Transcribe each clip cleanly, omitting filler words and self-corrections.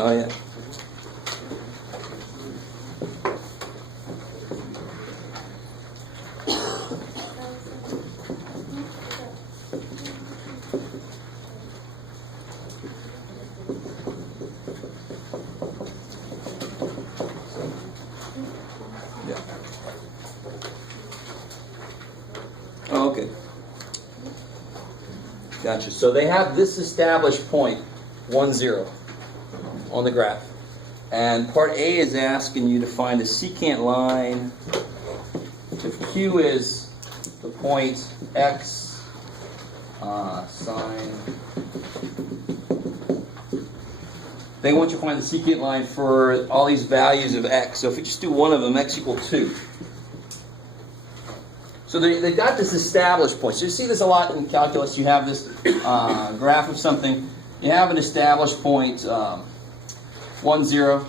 Oh, yeah. Oh, okay. Gotcha. So they have this established point, 1, 0, on the graph. And part A is asking you to find the secant line. If Q is the point X, sine. They want you to find the secant line for all these values of X. So if we just do one of them, X equal 2. So they got this established point. So you see this a lot in calculus. You have this graph of something. You have an established point, 1, 0.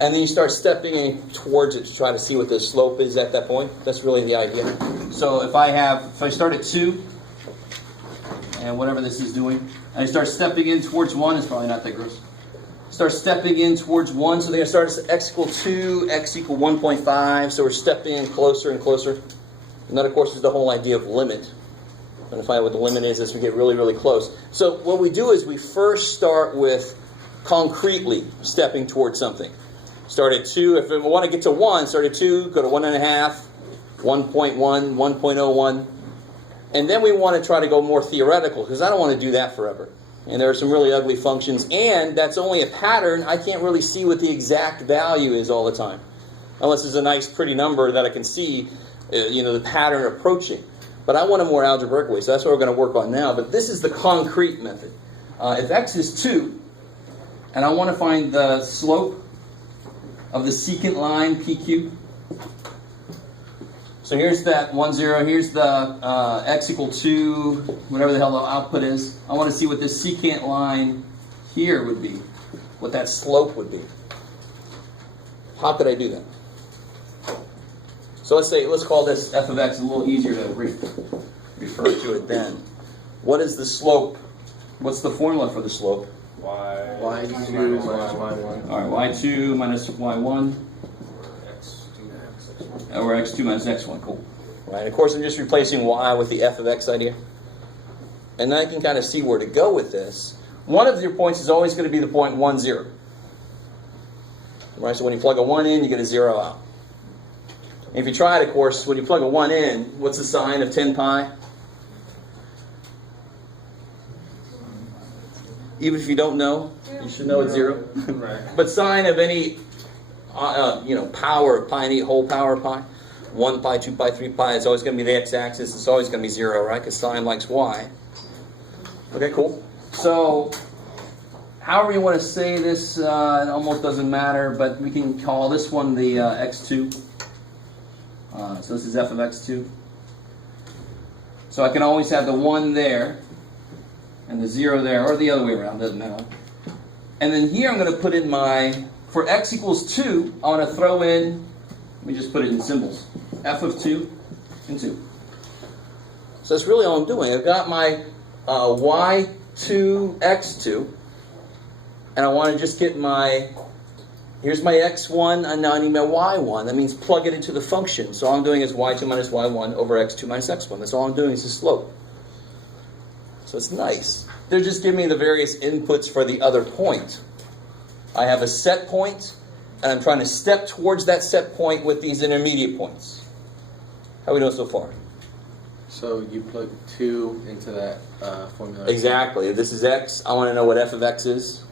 And then you start stepping in towards it to try to see what the slope is at that point. That's really the idea. So if I start at 2, and whatever this is doing, and I start stepping in towards 1, it's probably not that gross. Start stepping in towards 1, so they're going to start at x equal 2, x equal 1.5, so we're stepping in closer and closer. And that, of course, is the whole idea of limit. I'm going to find out what the limit is as we get really, really close. So what we do is we first start with concretely stepping towards something. Start at 2. If we want to get to 1, start at 2, go to 1.5, 1.1, 1.01. And then we want to try to go more theoretical, because I don't want to do that forever. And there are some really ugly functions, and that's only a pattern. I can't really see what the exact value is all the time. Unless it's a nice, pretty number that I can see, the pattern approaching. But I want a more algebraic way, so that's what we're going to work on now. But this is the concrete method. If x is 2, and I want to find the slope of the secant line, PQ. So here's that 1, 0. Here's the x equal 2, whatever the hell the output is. I want to see what this secant line here would be, what that slope would be. How could I do that? So let's call this f of x, a little easier to refer to it then. What is the slope? What's the formula for the slope? y2 minus y1. All right, y2 minus y1. Or x2 minus x1, cool. Right, of course I'm just replacing y with the f of x idea. And then I can kind of see where to go with this. One of your points is always going to be the point 1, 0. Right, so when you plug a 1 in, you get a 0 out. And if you try it, of course, when you plug a 1 in, what's the sign of 10 pi? Even if you don't know, you should know it's 0. Right. But sine of any power of pi, any whole power of pi, 1 pi, 2 pi, 3 pi, it's always going to be the x-axis. It's always going to be 0, right? Because sine likes y. Okay, cool. So, however you want to say this, it almost doesn't matter, but we can call this one the x2. So this is f of x2. So I can always have the 1 there, and the 0 there, or the other way around, doesn't matter. And then here I'm going to put in for x equals 2, I want to throw in, let me just put it in symbols, f of 2 and 2. So that's really all I'm doing. I've got my y2, x2, and I want to just get here's my x1, and now I need my y1. That means plug it into the function. So all I'm doing is y2 minus y1 over x2 minus x1. That's all I'm doing is the slope. So it's nice. They're just giving me the various inputs for the other point. I have a set point, and I'm trying to step towards that set point with these intermediate points. How are we doing so far? So you plug 2 into that formula. Exactly. If this is x, I want to know what f of x is.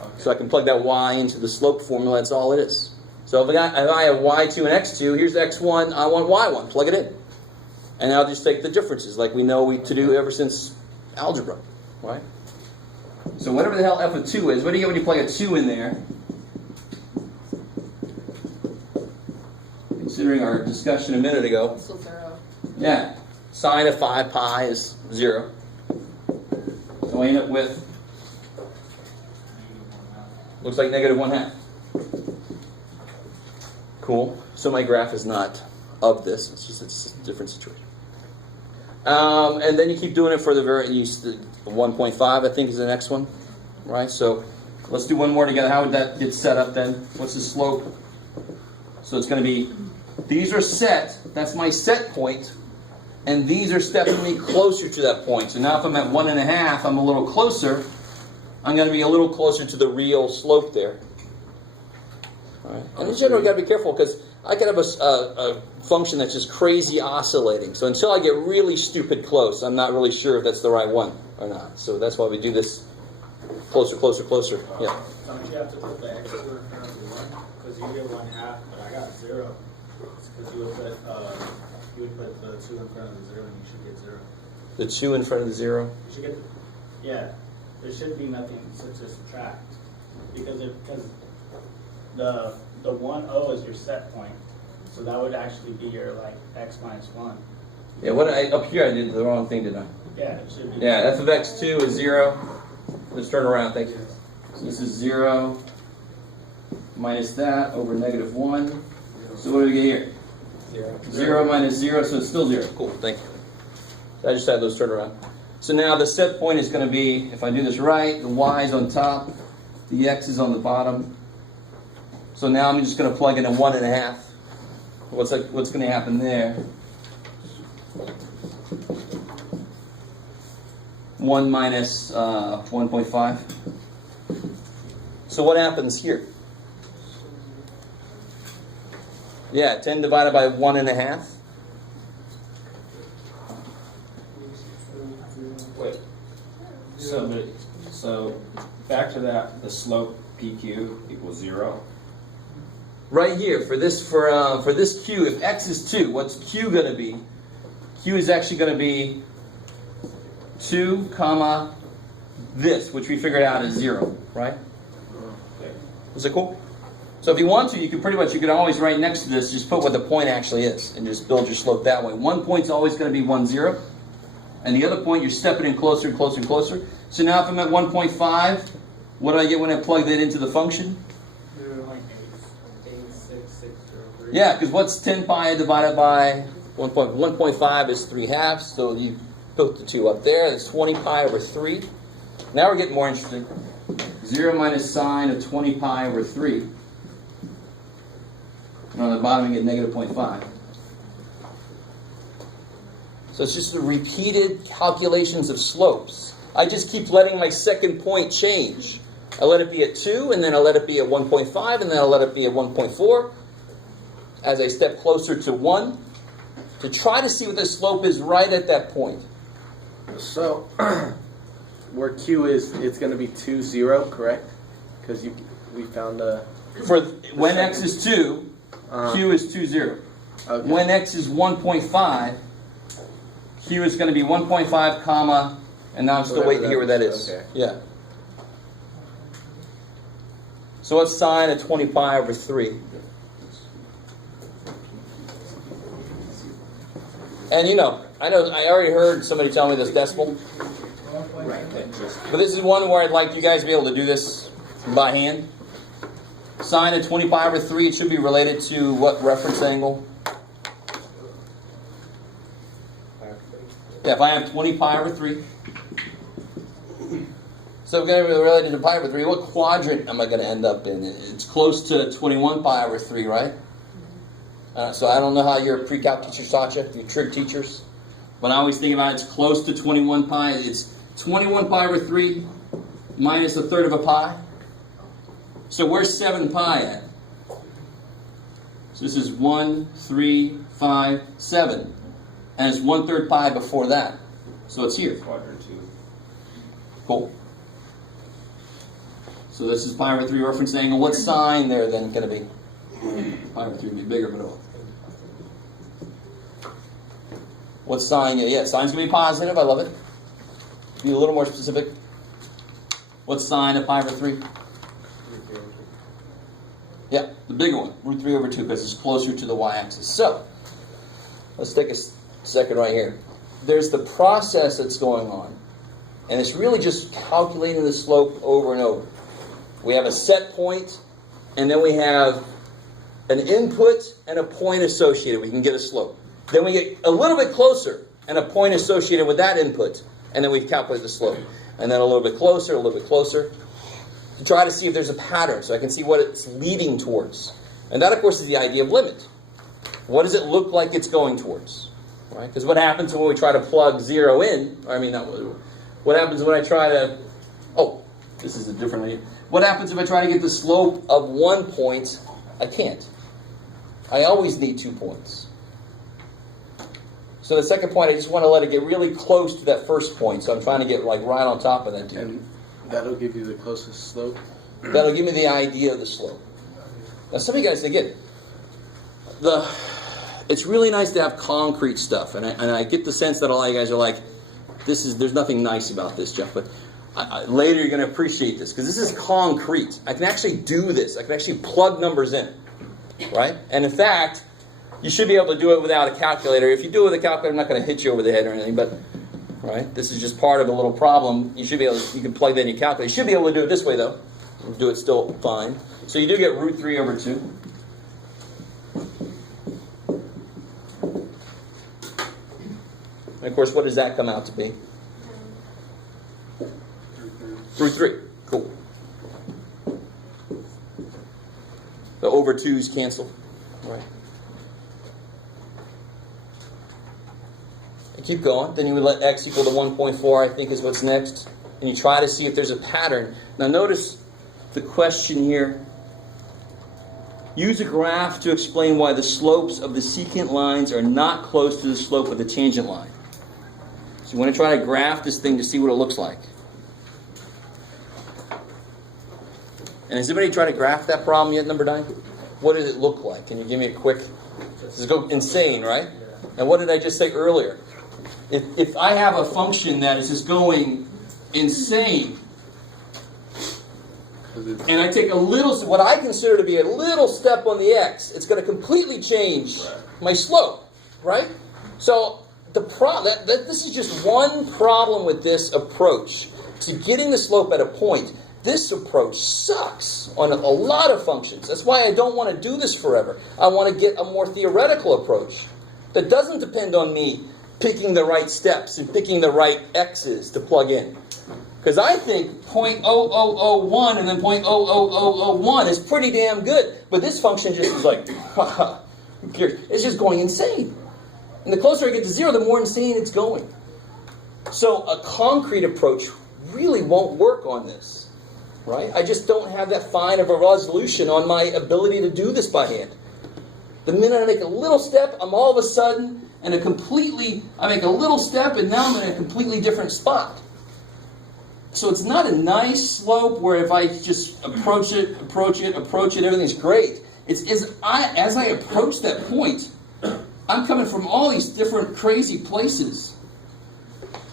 Okay. So I can plug that y into the slope formula. That's all it is. So if I have y2 and x2, here's x1, I want y1. Plug it in. And I'll just take the differences like we know to do ever since algebra. Right? So whatever the hell f of 2 is, what do you get when you plug a 2 in there? Considering our discussion a minute ago. So 0. Yeah. Sine of 5 pi is 0. So I end up with, looks like negative 1/2. Cool. So my graph is not of this. It's a different situation. And then you keep doing it for the 1.5, I think, is the next one. Right? So Let's do one more together. How would that get set up then? What's the slope? So it's going to be, these are set, that's my set point, and these are stepping me closer to that point. So now if I'm at 1.5, I'm a little closer. I'm going to be a little closer to the real slope there. All right. And in general, you got to be careful because I could have a function that's just crazy oscillating. So until I get really stupid close, I'm not really sure if that's the right one or not. So that's why we do this closer, closer, closer. Yeah. Don't you have to put the x in front of the 1? Because you get 1/2, but I got 0. Because you would put the 2 in front of the 0 and you should get 0. The 2 in front of the 0? You should get, yeah, there should be nothing to subtract. Because the 1, is your set point. So that would actually be your like x minus 1. Yeah, up here I did the wrong thing, didn't I? Yeah, it should be. Yeah, f of x2 is 0. Let's turn around, thank you. So this is 0 minus that over -1. So what do we get here? 0 minus 0, so it's still 0. Cool, thank you. So I just had those turned around. So now the set point is going to be, if I do this right, the y is on top, the x is on the bottom. So now I'm just going to plug in a 1.5. What's going to happen there? 1 minus 1.5. So what happens here? Yeah, 10 divided by 1.5. Wait. So back to that, the slope PQ equals 0. Right here for this q, if x is 2, what's q going to be? Q is actually going to be 2 comma this, which we figured out is 0, right? Okay. Is that cool? So if you want to, you could always write next to this, just put what the point actually is, and just build your slope that way. One point's always going to be 1, 0, and the other point you're stepping in closer and closer and closer. So now if I'm at 1.5, what do I get when I plug that into the function? You're like 8.663. Yeah, because what's 10 pi divided by 1.5 is 3/2, so you put the 2 up there. That's 20 pi over 3. Now we're getting more interesting. 0 minus sine of 20 pi over 3. And on the bottom you get -0.5. So it's just the repeated calculations of slopes. I just keep letting my second point change. I let it be at 2, and then I let it be at 1.5, and then I let it be at 1.4. As I step closer to 1, to try to see what the slope is right at that point. So, where Q is, it's going to be 2, 0, correct? Because we found a... For when x is 2, Q is 2, 0. Okay. When x is 1.5, Q is going to be 1.5 comma, and now I'm still Whatever waiting to that hear what that is. is. Okay. Yeah. So what's sine of 20 pi over 3? And I already heard somebody tell me this decimal. But this is one where I'd like you guys to be able to do this by hand. Sine of 20 pi over 3, it should be related to what reference angle? Yeah, if I have 20 pi over 3. So we're going to be related to pi over 3. What quadrant am I going to end up in? It's close to 21 pi over 3, right? So I don't know how your pre-calc teachers taught you, your trig teachers. But I always think about it's close to 21 pi. It's 21 pi over 3 minus 1/3 of a pi. So where's 7 pi at? So this is 1, 3, 5, 7. And it's 1/3 pi before that. So it's here. Quadrant 2. Cool. So this is pi over 3 reference angle. What's sine there then going to be? Pi over 3 would be bigger, but oh. What's sine? Yeah, sine's going to be positive. I love it. Be a little more specific. What's sine of pi over 3? Yeah, the bigger one. Root 3 over 2 because it's closer to the y-axis. So, let's take a second right here. There's the process that's going on. And it's really just calculating the slope over and over. We have a set point, and then we have an input and a point associated. We can get a slope. Then we get a little bit closer, and a point associated with that input, and then we calculate the slope. And then a little bit closer, a little bit closer. to try to see if there's a pattern so I can see what it's leading towards. And that, of course, is the idea of limit. What does it look like it's going towards? Right? Because what happens when we try to plug 0 in, what happens when I try to, this is a different idea. What happens if I try to get the slope of 1 point? I can't. I always need 2 points. So the second point, I just want to let it get really close to that first point. So I'm trying to get like right on top of that dude. And that'll give you the closest slope. That'll give me the idea of the slope. Now some of you guys, again, it's really nice to have concrete stuff. And I get the sense that a lot of you guys are like, there's nothing nice about this, Jeff. But later you're going to appreciate this. Because this is concrete. I can actually do this. I can actually plug numbers in. Right? And in fact, you should be able to do it without a calculator. If you do it with a calculator, I'm not going to hit you over the head or anything, but right, this is just part of a little problem. You should be able to, you can plug that in your calculator. You should be able to do it this way though. Do it still fine. So you do get root 3 over 2. And of course, what does that come out to be? Root 3. Cool. The over 2's cancel. Right. Keep going. Then you would let x equal to 1.4, I think is what's next. And you try to see if there's a pattern. Now notice the question here. Use a graph to explain why the slopes of the secant lines are not close to the slope of the tangent line. So you want to try to graph this thing to see what it looks like. And has anybody tried to graph that problem yet, number 9? What does it look like? Can you give me a quick... This is go insane, right? And what did I just say earlier? If I have a function that is just going insane, and I take a little, what I consider to be a little step on the x, it's going to completely change my slope, right? So this is just one problem with this approach to getting the slope at a point. This approach sucks on a lot of functions. That's why I don't want to do this forever. I want to get a more theoretical approach that doesn't depend on me picking the right steps and picking the right x's to plug in. Because I think 0.0001 and then 0.00001 is pretty damn good. But this function just is like, who cares? It's just going insane. And the closer I get to 0, the more insane it's going. So a concrete approach really won't work on this. Right? I just don't have that fine of a resolution on my ability to do this by hand. The minute I make a little step, I'm all of a sudden I make a little step and now I'm in a completely different spot. So it's not a nice slope where if I just approach it, everything's great. It's as I approach that point, I'm coming from all these different crazy places.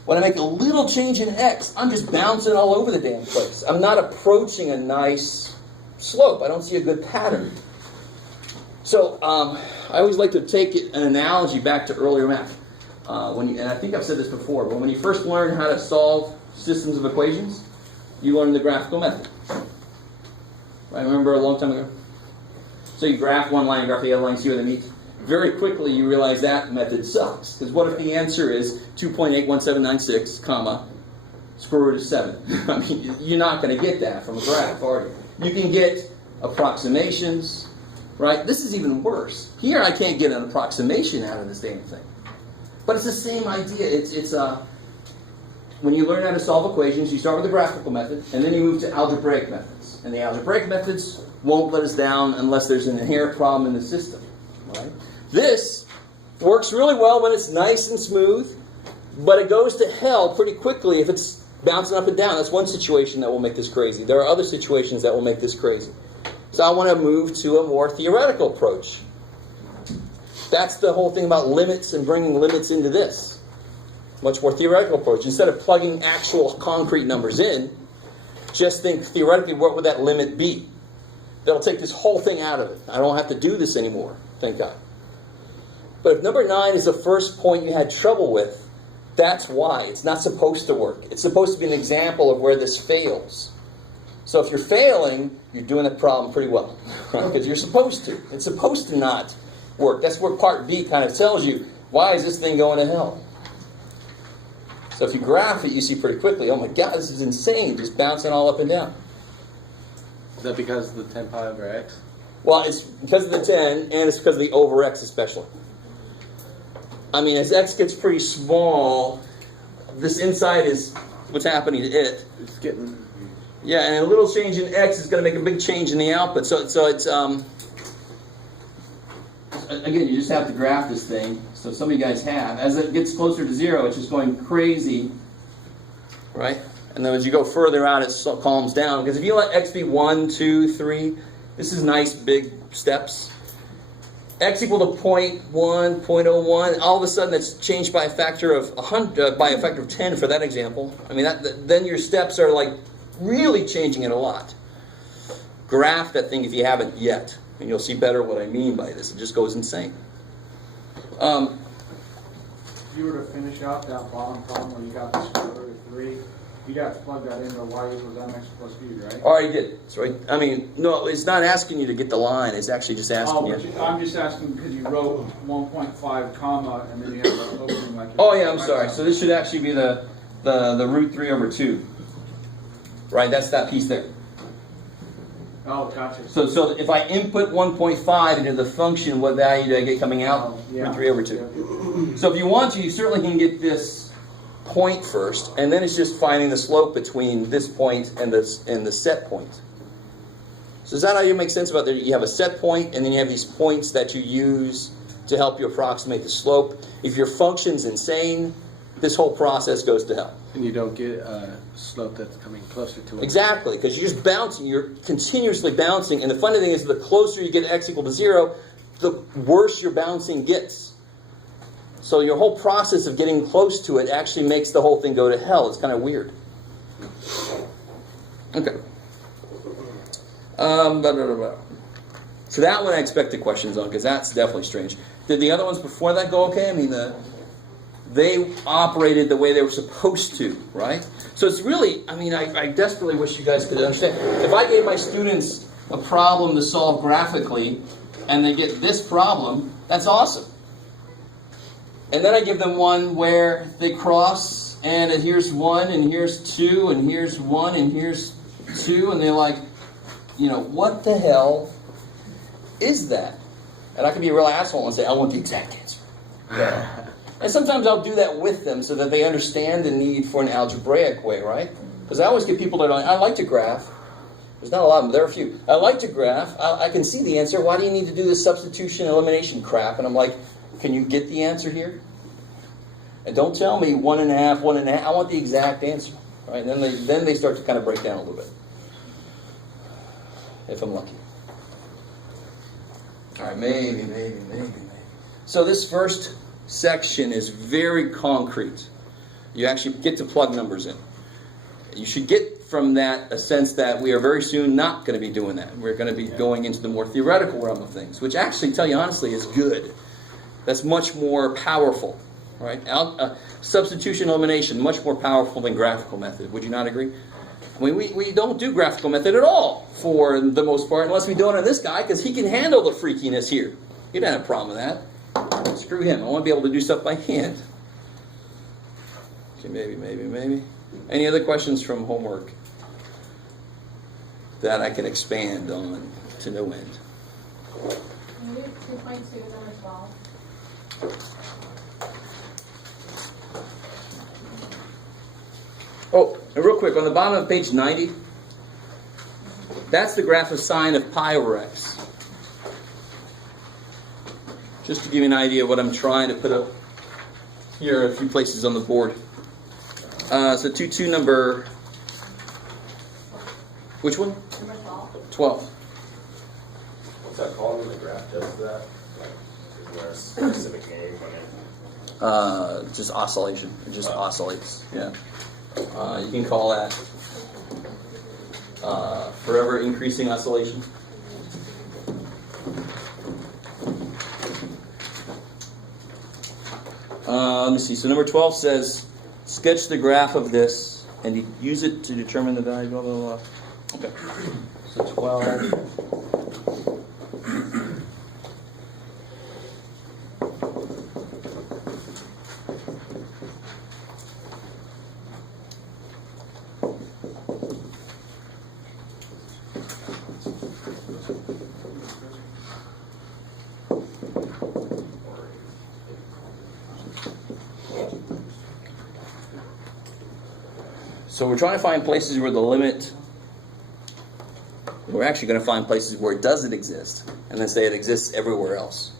When I make a little change in x, I'm just bouncing all over the damn place. I'm not approaching a nice slope. I don't see a good pattern. So I always like to take an analogy back to earlier math. And I think I've said this before, but when you first learn how to solve systems of equations, you learn the graphical method. Right? Remember a long time ago? So you graph one line, graph the other line, see where they meet. Very quickly you realize that method sucks. Because what if the answer is 2.81796, comma, square root of 7? I mean, you're not going to get that from a graph, are you? You can get approximations, right? This is even worse. Here I can't get an approximation out of this damn thing. But it's the same idea. When you learn how to solve equations, you start with the graphical method, and then you move to algebraic methods. And the algebraic methods won't let us down unless there's an inherent problem in the system. Right? This works really well when it's nice and smooth, but it goes to hell pretty quickly if it's bouncing up and down. That's one situation that will make this crazy. There are other situations that will make this crazy. So I want to move to a more theoretical approach. That's the whole thing about limits and bringing limits into this. Much more theoretical approach. Instead of plugging actual concrete numbers in, just think theoretically, what would that limit be? That'll take this whole thing out of it. I don't have to do this anymore, thank God. But if number 9 is the first point you had trouble with, that's why. It's not supposed to work. It's supposed to be an example of where this fails. So if you're failing, you're doing the problem pretty well. Right? Because you're supposed to. It's supposed to not work. That's where part B kind of tells you, why is this thing going to hell? So if you graph it, you see pretty quickly, oh my God, this is insane, just bouncing all up and down. Is that because of the 10 pi over x? Well, it's because of the 10, and it's because of the over x especially. I mean, as x gets pretty small, this inside is what's happening to it. It's getting... Yeah, and a little change in x is going to make a big change in the output. So it's again, you just have to graph this thing. So some of you guys have. As it gets closer to 0, it's just going crazy, right? And then as you go further out, it calms down. Because if you let x be 1, 2, 3, this is nice big steps. X equal to 0.1, 0.01. All of a sudden, it's changed by a factor of 100, by a factor of 10 for that example. I mean, then your steps are like really changing it a lot. Graph that thing if you haven't yet, and you'll see better what I mean by this. It just goes insane. If you were to finish out that bottom problem where you got the square root of 3, you'd have to plug that into y equals mx plus b, right? Already did. That's right. I mean, no, it's not asking you to get the line. It's actually just asking you. I'm just asking because you wrote 1.5 comma and then you have an opening like. Oh yeah, I'm sorry. So this should actually be the root 3 over 2. Right, that's that piece there. Oh, gotcha. So if I input 1.5 into the function, what value do I get coming out? Yeah. Root 3 over 2. So if you want to, you certainly can get this point first, and then it's just finding the slope between this point and the set point. So is that how you make sense about that? You have a set point, and then you have these points that you use to help you approximate the slope. If your function's insane, this whole process goes to hell. And you don't get a slope that's coming closer to it. Exactly, because you're just bouncing, you're continuously bouncing, and the funny thing is the closer you get to x equal to 0, the worse your bouncing gets. So your whole process of getting close to it actually makes the whole thing go to hell. It's kind of weird. Okay. So that one I expected questions on, because that's definitely strange. Did the other ones before that go okay? I mean, they operated the way they were supposed to, right? So it's really, I mean, I desperately wish you guys could understand. If I gave my students a problem to solve graphically, and they get this problem, that's awesome. And then I give them one where they cross, and here's 1, and here's 2, and here's 1, and here's 2, and they're like, what the hell is that? And I can be a real asshole and say, I want the exact answer. And sometimes I'll do that with them so that they understand the need for an algebraic way, right? Because I always get people that I like to graph. There's not a lot of them, there are a few. I like to graph. I can see the answer. Why do you need to do this substitution elimination crap? And I'm like, can you get the answer here? And don't tell me 1.5, 1.5. I want the exact answer, right? And then they start to kind of break down a little bit, if I'm lucky. All right, maybe. So this first section is very concrete. You actually get to plug numbers in. You should get from that a sense that we are very soon not going to be doing that. We're going to be going into the more theoretical realm of things, which actually, tell you honestly, is good. That's much more powerful, right? Substitution elimination, much more powerful than graphical method. Would you not agree? I mean, we don't do graphical method at all for the most part, unless we do it on this guy, because he can handle the freakiness here. He doesn't have a problem with that. Screw him. I want to be able to do stuff by hand. Okay, maybe. Any other questions from homework that I can expand on to no end? Can you do 2.2 number 12? Oh, and real quick, on the bottom of page 90, that's the graph of sine of pi over x. Just to give you an idea of what I'm trying to put up here, a few places on the board. So 2 number, which one? Number 12. 12. What's that called when the graph does that? Like, is there a specific name when it? Just oscillation. It just oscillates. Yeah. You can call that forever increasing oscillation. Let me see. So number 12 says, sketch the graph of this and use it to determine the value, blah, blah, blah. Okay. So 12. So we're trying to find places where the limit, we're actually going to find places where it doesn't exist, and then say it exists everywhere else.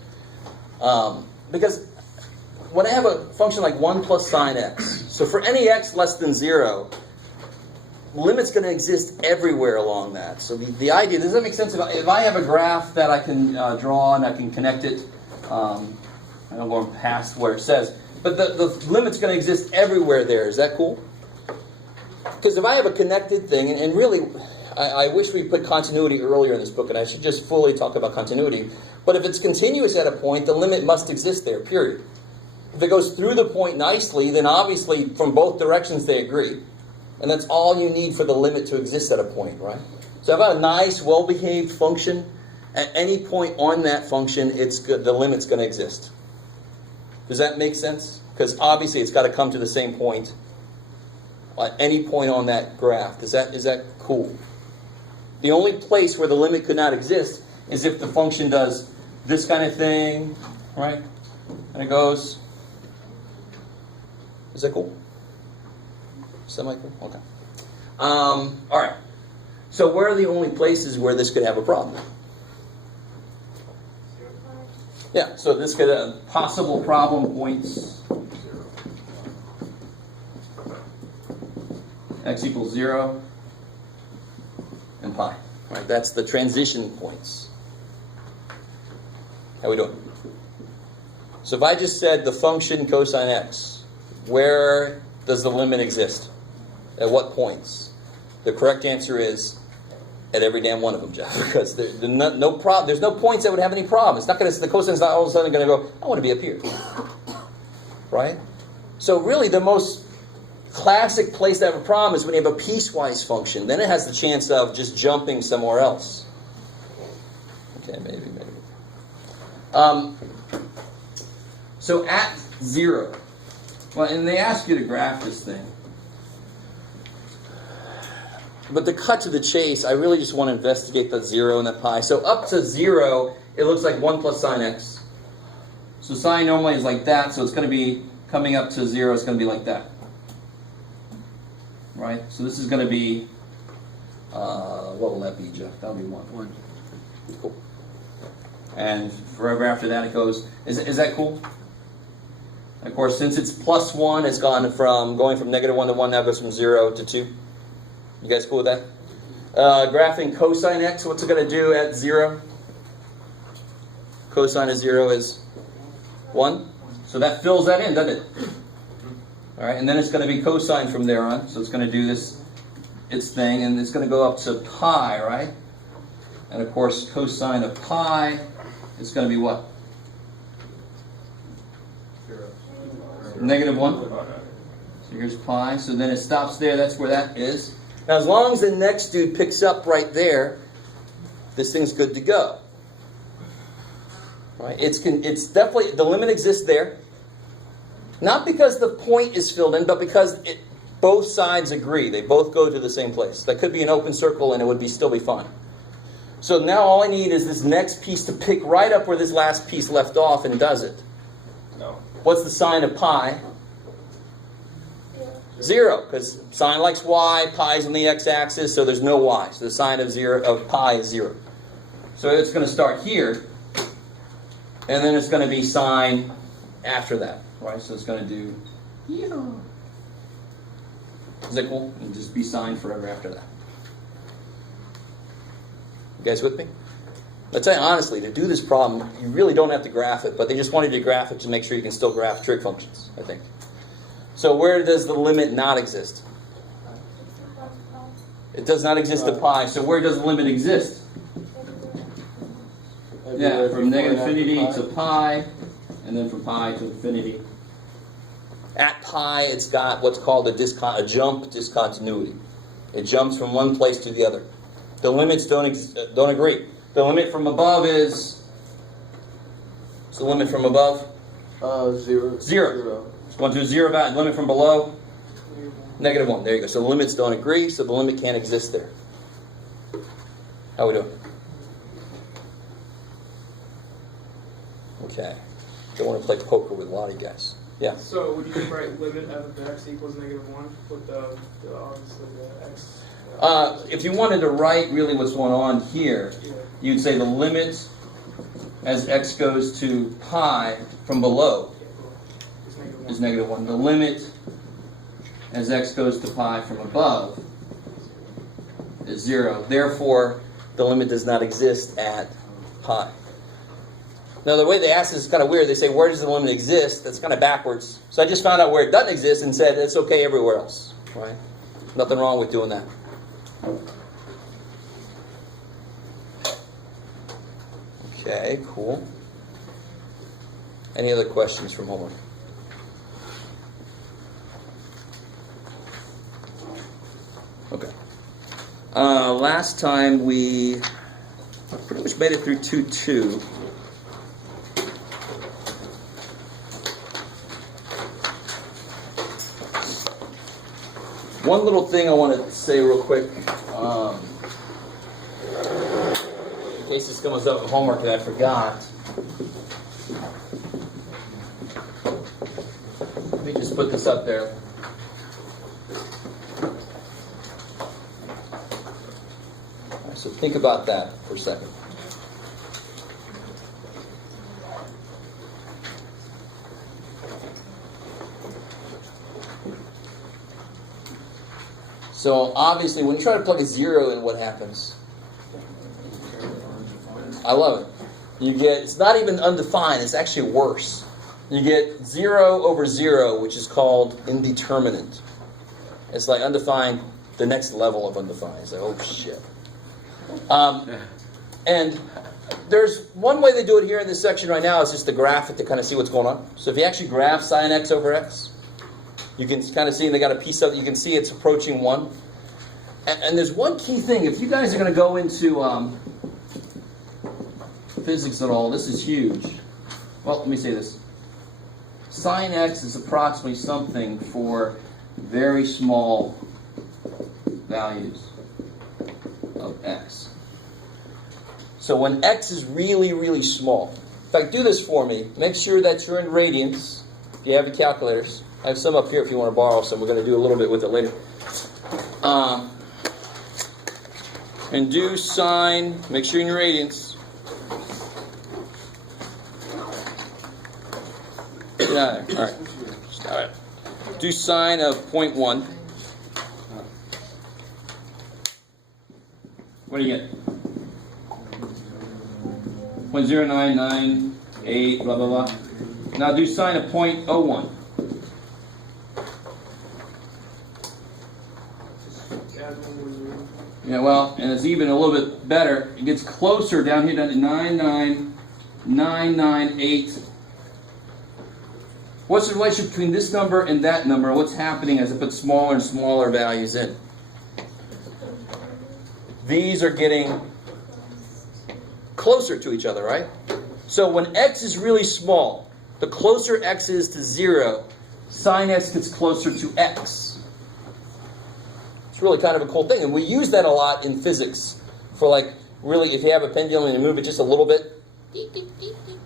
Because when I have a function like 1 plus sine x, so for any x less than 0, limit's going to exist everywhere along that. So the idea, does that make sense? If I have a graph that I can draw and I can connect it, I'm going past where it says, but the limit's going to exist everywhere there. Is that cool? Because if I have a connected thing, and really, I wish we put continuity earlier in this book, and I should just fully talk about continuity, but if it's continuous at a point, the limit must exist there, period. If it goes through the point nicely, then obviously from both directions they agree. And that's all you need for the limit to exist at a point, right? So if I have a nice, well-behaved function, at any point on that function, the limit's going to exist. Does that make sense? Because obviously it's got to come to the same point at any point on that graph. Is that cool? The only place where the limit could not exist is if the function does this kind of thing, right? And it goes. Is that cool? Semi-cool? Okay. All right. So where are the only places where this could have a problem? Yeah, so this could have possible problem points. X equals 0 and pi. Right, that's the transition points. How we doing? So if I just said the function cosine x, where does the limit exist? At what points? The correct answer is at every damn one of them, Jeff. Because there's no problem. There's no points that would have any problem. It's not going to. The cosine's not all of a sudden going to go, I want to be up here, right? So really, the most classic place to have a problem is when you have a piecewise function. Then it has the chance of just jumping somewhere else. Okay, maybe. So at 0, well, and they ask you to graph this thing. But to cut to the chase, I really just want to investigate that 0 and that pi. So up to 0, it looks like 1 plus sine x. So sine normally is like that, so it's going to be coming up to 0, it's going to be like that. Right? So this is going to be, what will that be, Jeff? That'll be 1. 1. Cool. And forever after that it goes, is that cool? Of course, since it's plus 1, it's going from negative 1 to 1, now it goes from 0 to 2. You guys cool with that? Graphing cosine x, what's it going to do at 0? Cosine of 0 is 1. So that fills that in, doesn't it? All right, and then it's going to be cosine from there on. So it's going to do its thing, and it's going to go up to pi, right? And of course, cosine of pi is going to be what? Negative 1. So here's pi. So then it stops there. That's where that is. Now, as long as the next dude picks up right there, this thing's good to go. Right? It's definitely, the limit exists there. Not because the point is filled in, but because both sides agree. They both go to the same place. That could be an open circle and it would still be fine. So now all I need is this next piece to pick right up where this last piece left off and does it. No. What's the sign of pi? 0, because sine likes y, pi is on the x-axis, so there's no y. So the sign of pi is 0. So it's going to start here, and then it's going to be sine after that, right? So it's going to do, is that cool? And just be sine forever after that. You guys with me? I'll tell you honestly, to do this problem, you really don't have to graph it, but they just wanted you to graph it to make sure you can still graph trig functions, I think. So where does the limit not exist? It does not exist at pi. So where does the limit exist? Yeah, from negative infinity to pi, and then from pi to infinity. At pi, it's got what's called a jump discontinuity. It jumps from one place to the other. The limits don't agree. The limit from above is. What's the limit from above? 0. 0. Going to a 0 value. Limit from below? Negative 1. There you go. So the limits don't agree, so the limit can't exist there. How we doing? Okay. Don't want to play poker with a lot of you guys. Yeah. So would you just write limit f of x equals -1 with the obviously the x? If you wanted to write really what's going on here, Yeah. you'd say the limit as x goes to pi from below It's -1. is -1. The limit as x goes to pi from above is 0. Therefore, the limit does not exist at pi. Now, the way they ask this is kind of weird. They say, where does the limit exist? That's kind of backwards. So I just found out where it doesn't exist and said it's okay everywhere else. Right? Nothing wrong with doing that. Okay, cool. Any other questions from homework? Okay. Last time we pretty much made it through 2.2. One little thing I want to say real quick, in case this comes up in homework that I forgot. Let me just put this up there. So think about that for a second. So obviously when you try to plug a 0 in, what happens? I love it. You get, it's not even undefined, it's actually worse. You get 0 over 0, which is called indeterminate. It's like undefined, the next level of undefined. It's like, oh shit. And there's one way they do it here in this section right now is just to graph it to kind of see what's going on. So if you actually graph sine x over x, you can kind of see they got a piece of it. You can see it's approaching 1. And there's one key thing. If you guys are going to go into physics at all, this is huge. Well, let me say this. Sine x is approximately something for very small values of x. So when x is really, really small, in fact, do this for me. Make sure that you're in radians. If you have your calculators, I have some up here if you want to borrow some. We're going to do a little bit with it later. And do sine, make sure you're in your radians. Get out of there. All right. All right. Do sine of 0.1. What do you get? 0.0998, blah, blah, blah. Now do sine of 0.01. Yeah, well, and it's even a little bit better. It gets closer down here down to 99998. What's the relationship between this number and that number? What's happening as I put smaller and smaller values in? These are getting closer to each other, right? So when x is really small, the closer x is to 0, sine x gets closer to x. It's really kind of a cool thing. And we use that a lot in physics for, like, really, if you have a pendulum and you move it just a little bit,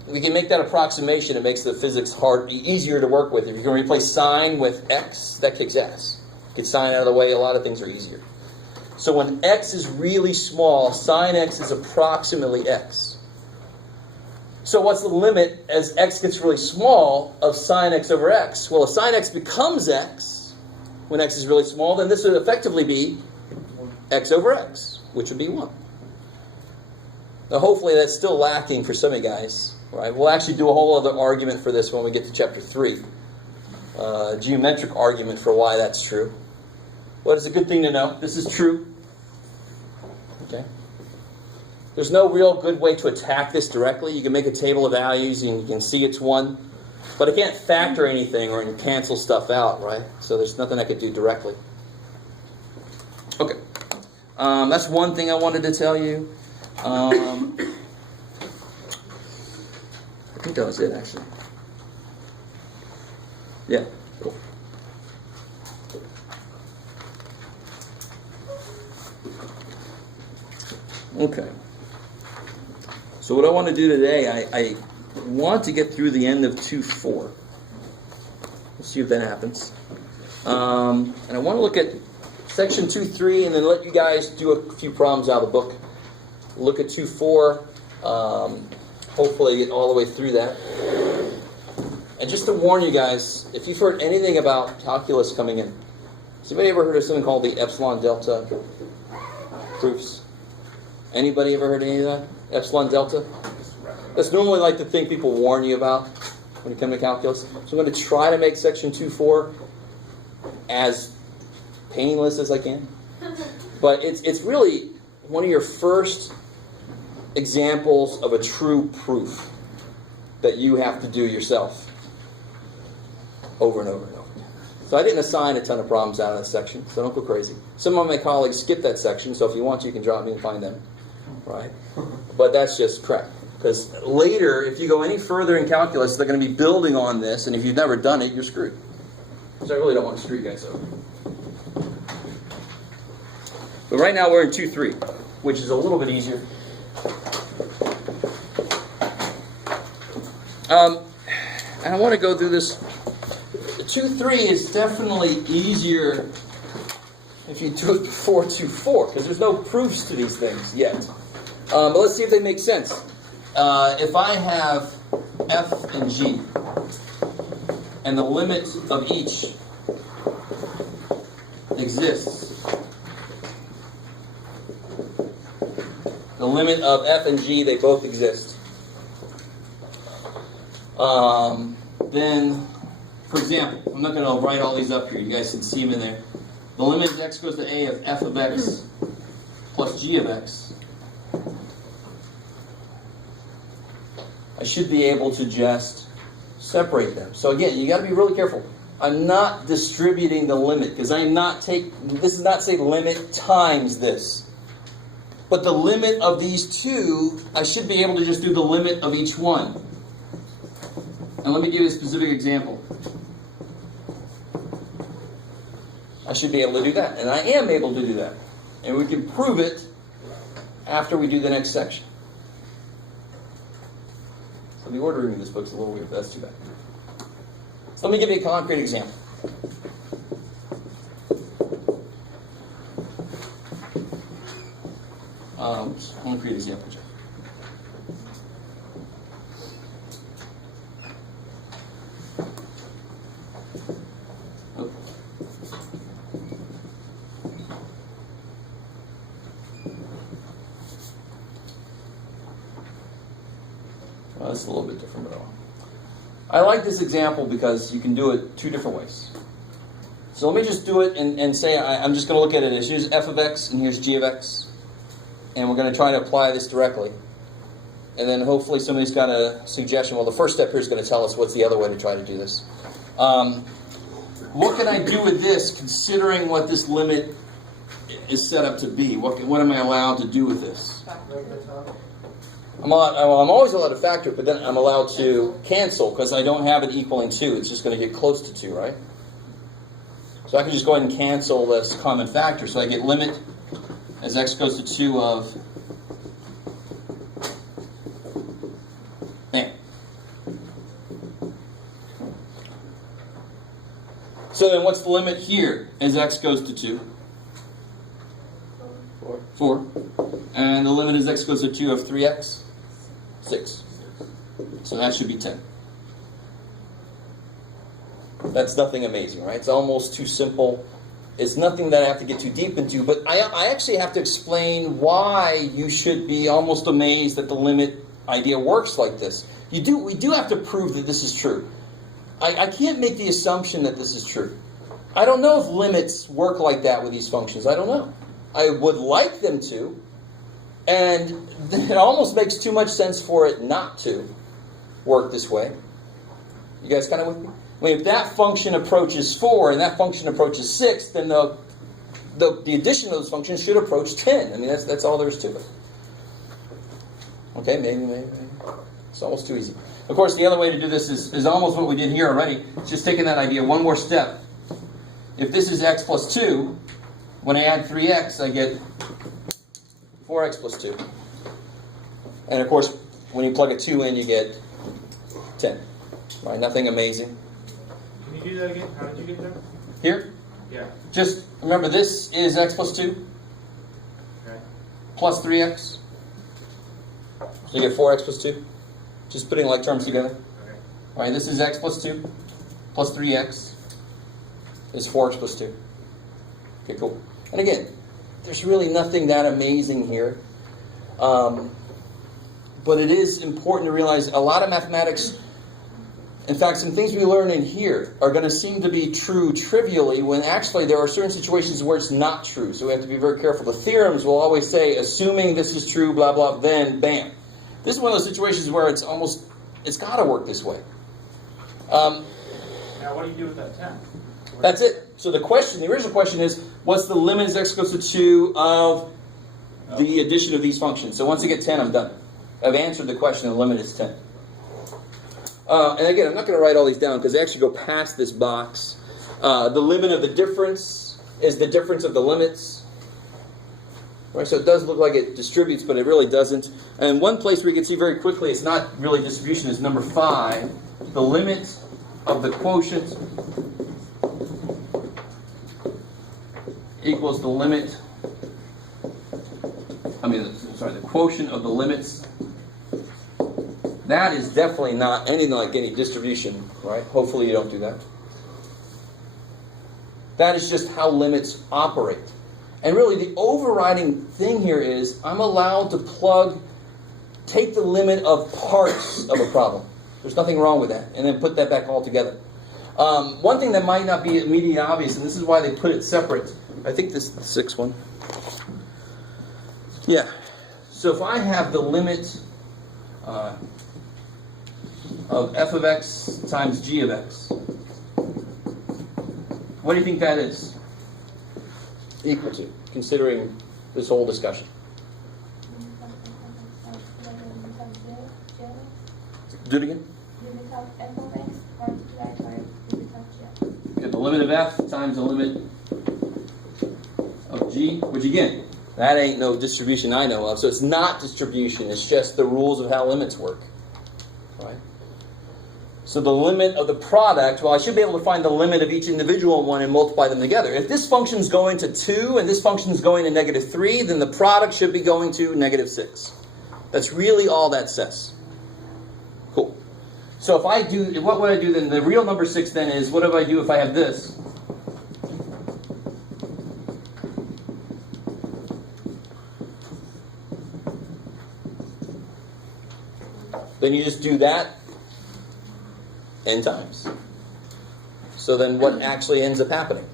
we can make that approximation. It makes the physics easier to work with. If you can replace sine with x, that kicks ass. Get sine out of the way, a lot of things are easier. So when x is really small, sine x is approximately x. So what's the limit as x gets really small of sine x over x? Well, if sine x becomes x, when x is really small, then this would effectively be x over x, which would be 1. Now hopefully that's still lacking for some of you guys. Right? We'll actually do a whole other argument for this when we get to chapter 3. Geometric argument for why that's true. What is a good thing to know? This is true. Okay. There's no real good way to attack this directly. You can make a table of values and you can see it's 1. But I can't factor anything or cancel stuff out, right? So there's nothing I could do directly. Okay. That's one thing I wanted to tell you. I think that was it, actually. Yeah, cool. Okay. So what I want to do today, I want to get through the end of 2.4. See if that happens. And I want to look at section 2.3 and then let you guys do a few problems out of the book. Look at 2.4. Hopefully get all the way through that. And just to warn you guys, if you've heard anything about calculus coming in, has anybody ever heard of something called the epsilon delta proofs? Anybody ever heard any of that? Epsilon delta? That's normally like the thing people warn you about when you come to calculus. So I'm going to try to make section 2.4 as painless as I can. But it's really one of your first examples of a true proof that you have to do yourself over and over and over. So I didn't assign a ton of problems out of that section, so don't go crazy. Some of my colleagues skipped that section, so if you want to, you can drop me and find them. Right? But that's just crap. Because later, if you go any further in calculus, they're going to be building on this, and if you've never done it, you're screwed. So I really don't want to screw you guys over. But right now we're in 2.3, which is a little bit easier. And I want to go through this. 2.3 is definitely easier if you do it before 2.4, because there's no proofs to these things yet. But let's see if they make sense. If I have f and g, and the limit of each exists, the limit of f and g, they both exist, then, for example, I'm not going to write all these up here. You guys can see them in there. The limit of x goes to a of f of x plus g of x. I should be able to just separate them. So again, you got to be really careful. I'm not distributing the limit because I am not this does not say limit times this. But the limit of these two, I should be able to just do the limit of each one. And let me give you a specific example. I should be able to do that. And I am able to do that. And we can prove it after we do the next section. So the ordering of this book is a little weird, but that's too bad. So let me give you a concrete example. Concrete example, Jeff. Oh. Well, that's a little bit different, but I like this example because you can do it two different ways. So let me just do it and say I'm just going to look at it as here's f of x and here's g of x. And we're going to try to apply this directly. And then hopefully somebody's got a suggestion. Well, the first step here is going to tell us what's the other way to try to do this. What can I do with this considering what this limit is set up to be? What am I allowed to do with this? I'm always allowed to factor it, but then I'm allowed to cancel because I don't have it equaling 2. It's just going to get close to 2, right? So I can just go ahead and cancel this common factor. So I get limit as x goes to 2 of bam. So then what's the limit here as x goes to 2? 4. And the limit as x goes to 2 of 3x? 6. So that should be 10. That's nothing amazing, right? It's almost too simple. It's nothing that I have to get too deep into, but I actually have to explain why you should be almost amazed that the limit idea works like this. We do have to prove that this is true. I can't make the assumption that this is true. I don't know if limits work like that with these functions. I don't know. I would like them to, and it almost makes too much sense for it not to work this way. You guys kind of with me? I mean, if that function approaches 4 and that function approaches 6, then the addition of those functions should approach 10. I mean, that's all there is to it. Okay, maybe. It's almost too easy. Of course, the other way to do this is almost what we did here already. It's just taking that idea one more step. If this is x plus 2, when I add 3x, I get 4x plus 2. And of course, when you plug a 2 in, you get 10. Right? Nothing amazing. Can you do that again? How did you get there? Here, Yeah. just remember this is x plus 2 Okay. plus 3x. So you get 4x plus 2. Just putting like terms together. Okay. All right, this is x plus 2 plus 3x is 4x plus 2. Okay, cool. And again, there's really nothing that amazing here. But it is important to realize a lot of mathematics, in fact, some things we learn in here are going to seem to be true trivially when actually there are certain situations where it's not true. So we have to be very careful. The theorems will always say, assuming this is true, blah, blah, then, bam. This is one of those situations where it's got to work this way. Now, what do you do with that 10? That's it. So the original question is, what's the limit as x goes to 2 of the addition of these functions? So once I get 10, I'm done. I've answered the question, the limit is 10. And again, I'm not going to write all these down because they actually go past this box. The limit of the difference is the difference of the limits. Right, so it does look like it distributes, but it really doesn't. And one place where you can see very quickly it's not really distribution is number 5. The limit of the quotient equals the limit, the quotient of the limits. That is definitely not anything like any distribution, right? Hopefully you don't do that. That is just how limits operate. And really the overriding thing here is I'm allowed to take the limit of parts of a problem. There's nothing wrong with that. And then put that back all together. One thing that might not be immediately obvious, and this is why they put it separate. I think this is the 6th one. Yeah. So if I have the limit of f of x times g of x, what do you think that is equal to, considering this whole discussion? Do it again. Get the limit of f times the limit of g, which again, that ain't no distribution I know of. So it's not distribution, it's just the rules of how limits work. Right? So the limit of the product, well, I should be able to find the limit of each individual one and multiply them together. If this function's going to 2 and this function's going to negative 3, then the product should be going to negative 6. That's really all that says. Cool. So if I do, what would I do then? The real number 6 then is, what do I do if I have this? Then you just do that n times. So then what actually ends up happening?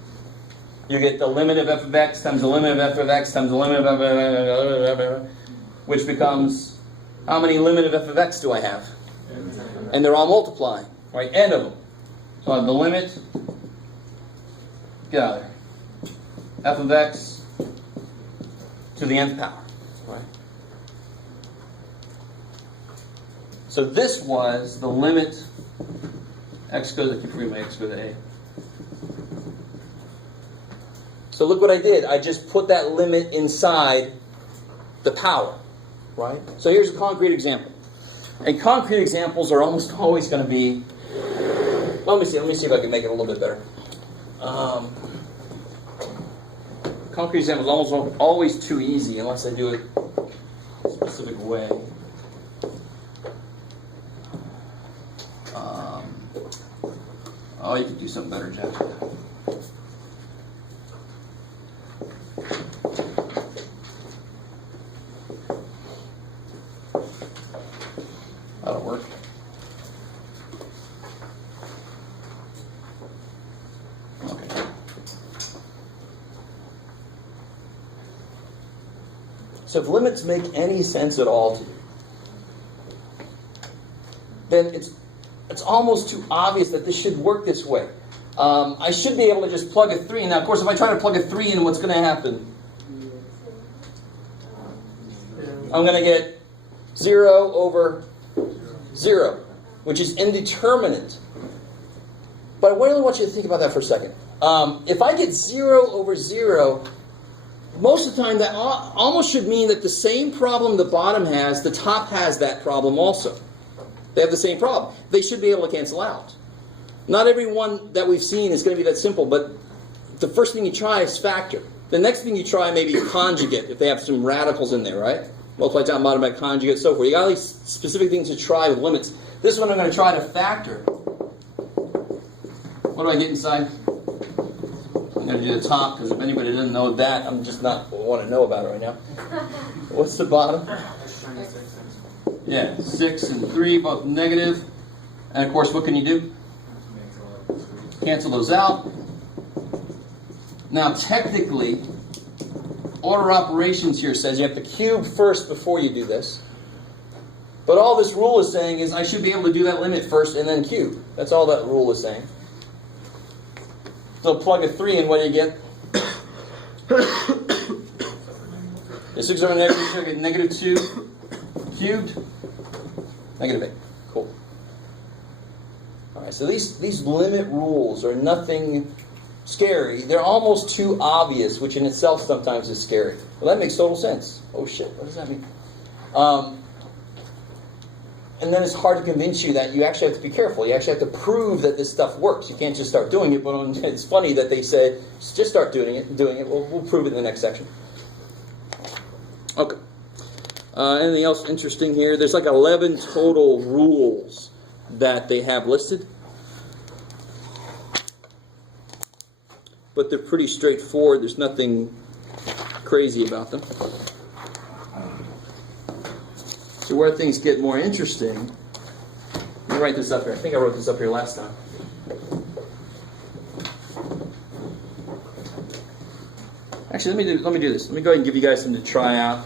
You get the limit of f of x times the limit of f of x times the limit of f of x, which becomes, how many limit of f of x do I have? And they're all multiplying, right? N of them. So I have the limit, get out of there, f of x to the nth power, right? So this was the limit, x goes, I keep forgetting my x goes to a. So look what I did. I just put that limit inside the power, right? So here's a concrete example. And concrete examples are almost always going to be, let me see if I can make it a little bit better. Concrete examples are almost always too easy unless I do it a specific way. Oh, you could do something better, Jeff. That'll work. Okay. So if limits make any sense at all to you, then it's almost too obvious that this should work this way. I should be able to just plug a 3. Now, of course, if I try to plug a 3 in, what's going to happen? I'm going to get 0 over 0, which is indeterminate. But I really want you to think about that for a second. If I get 0 over 0, most of the time that almost should mean that the same problem the bottom has, the top has that problem also. They have the same problem. They should be able to cancel out. Not every one that we've seen is going to be that simple, but the first thing you try is factor. The next thing you try may be conjugate, if they have some radicals in there, right? Multiply top and bottom by conjugate, so forth. You got all these specific things to try with limits. This one I'm going to try to factor. What do I get inside? I'm going to do the top, because if anybody doesn't know that, I'm just not want to know about it right now. What's the bottom? Yeah, 6 and 3, both negative. And of course, what can you do? Cancel those out. Now, technically, order operations here says you have to cube first before you do this. But all this rule is saying is I should be able to do that limit first and then cube. That's all that rule is saying. So plug a 3 in, what do you get? The 6 over negative 2, I get negative 2 cubed, negative 8. Cool. All right, so these limit rules are nothing scary. They're almost too obvious, which in itself sometimes is scary. Well, that makes total sense. Oh shit, what does that mean? And then it's hard to convince you that you actually have to be careful. You actually have to prove that this stuff works. You can't just start doing it. But it's funny that they said, just start doing it. We'll prove it in the next section. Okay. Anything else interesting here? There's like 11 total rules that they have listed. But they're pretty straightforward. There's nothing crazy about them. So where things get more interesting, let me write this up here. I think I wrote this up here last time. Actually, let me do this. Let me go ahead and give you guys something to try out.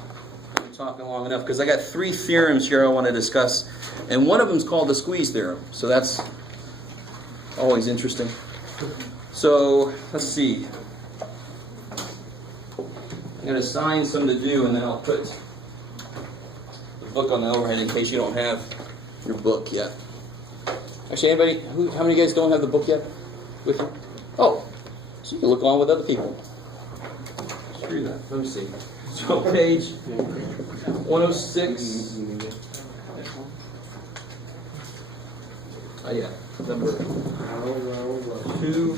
I've been talking long enough because I got 3 theorems here I want to discuss, and one of them is called the squeeze theorem. So that's always interesting. So let's see. I'm going to assign some to do, and then I'll put the book on the overhead in case you don't have your book yet. Actually, anybody? How many of you guys don't have the book yet with you? Oh, so you can look along with other people. Screw that. Let me see. So page 106. Oh yeah, number 2.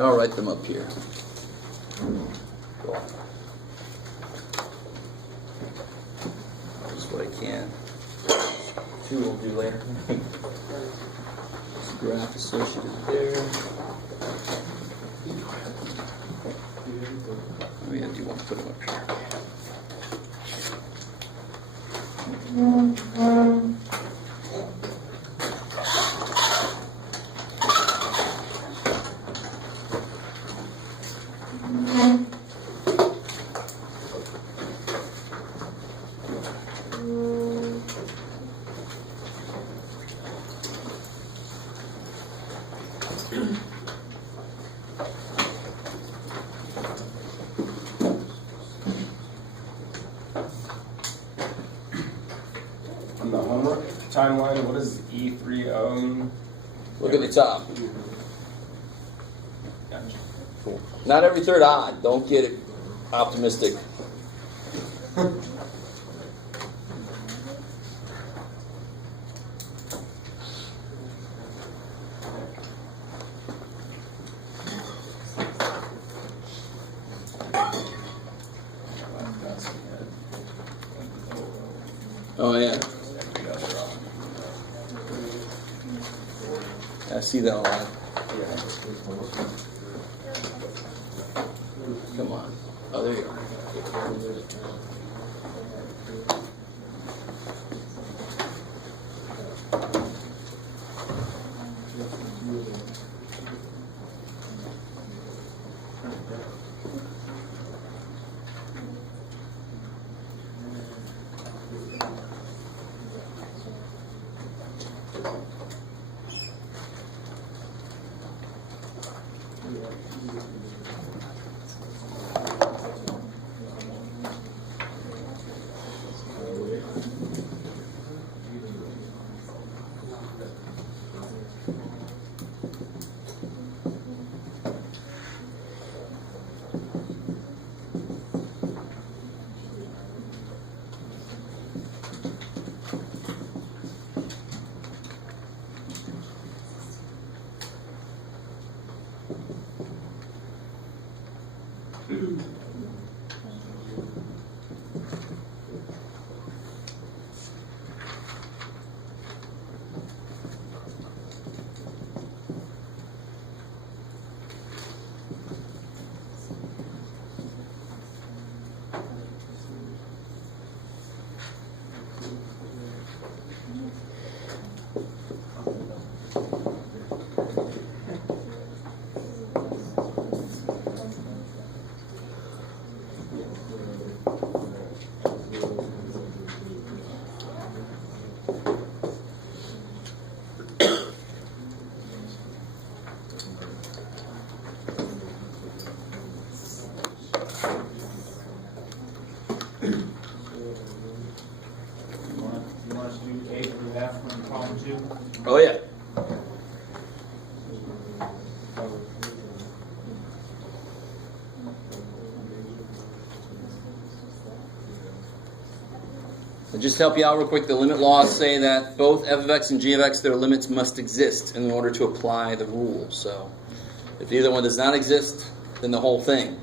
I'll write them up here. Just what I can. 2 we'll do later. This graph associated there. Oh yeah, do you want to put them up here? On the homework timeline, what does E3 own? Look at the top. Gotcha. Cool. Not every third odd. Don't get optimistic. Oh yeah. I see that a lot. Come on. Oh, there you are. You want us to do A through F from problem 2? Oh yeah. And just to help you out real quick, the limit laws say that both f of x and g of x, their limits must exist in order to apply the rule. So if either one does not exist, then the whole thing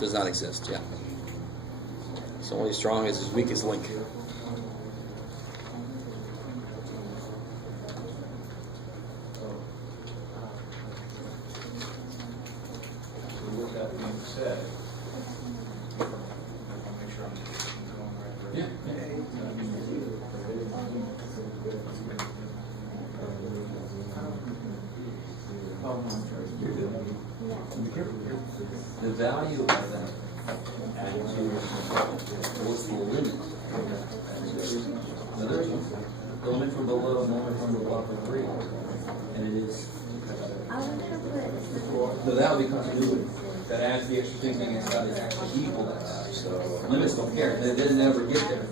does not exist. Yeah. It's only as strong as his weakest link. With that being said, I'll make sure I'm going right there. The value of that what's the limit? The limit from below and the limit from above are 3. And it is. So that would be continuity. That adds the extra thing against that is actually equal to that. So limits don't care. They didn't ever get there.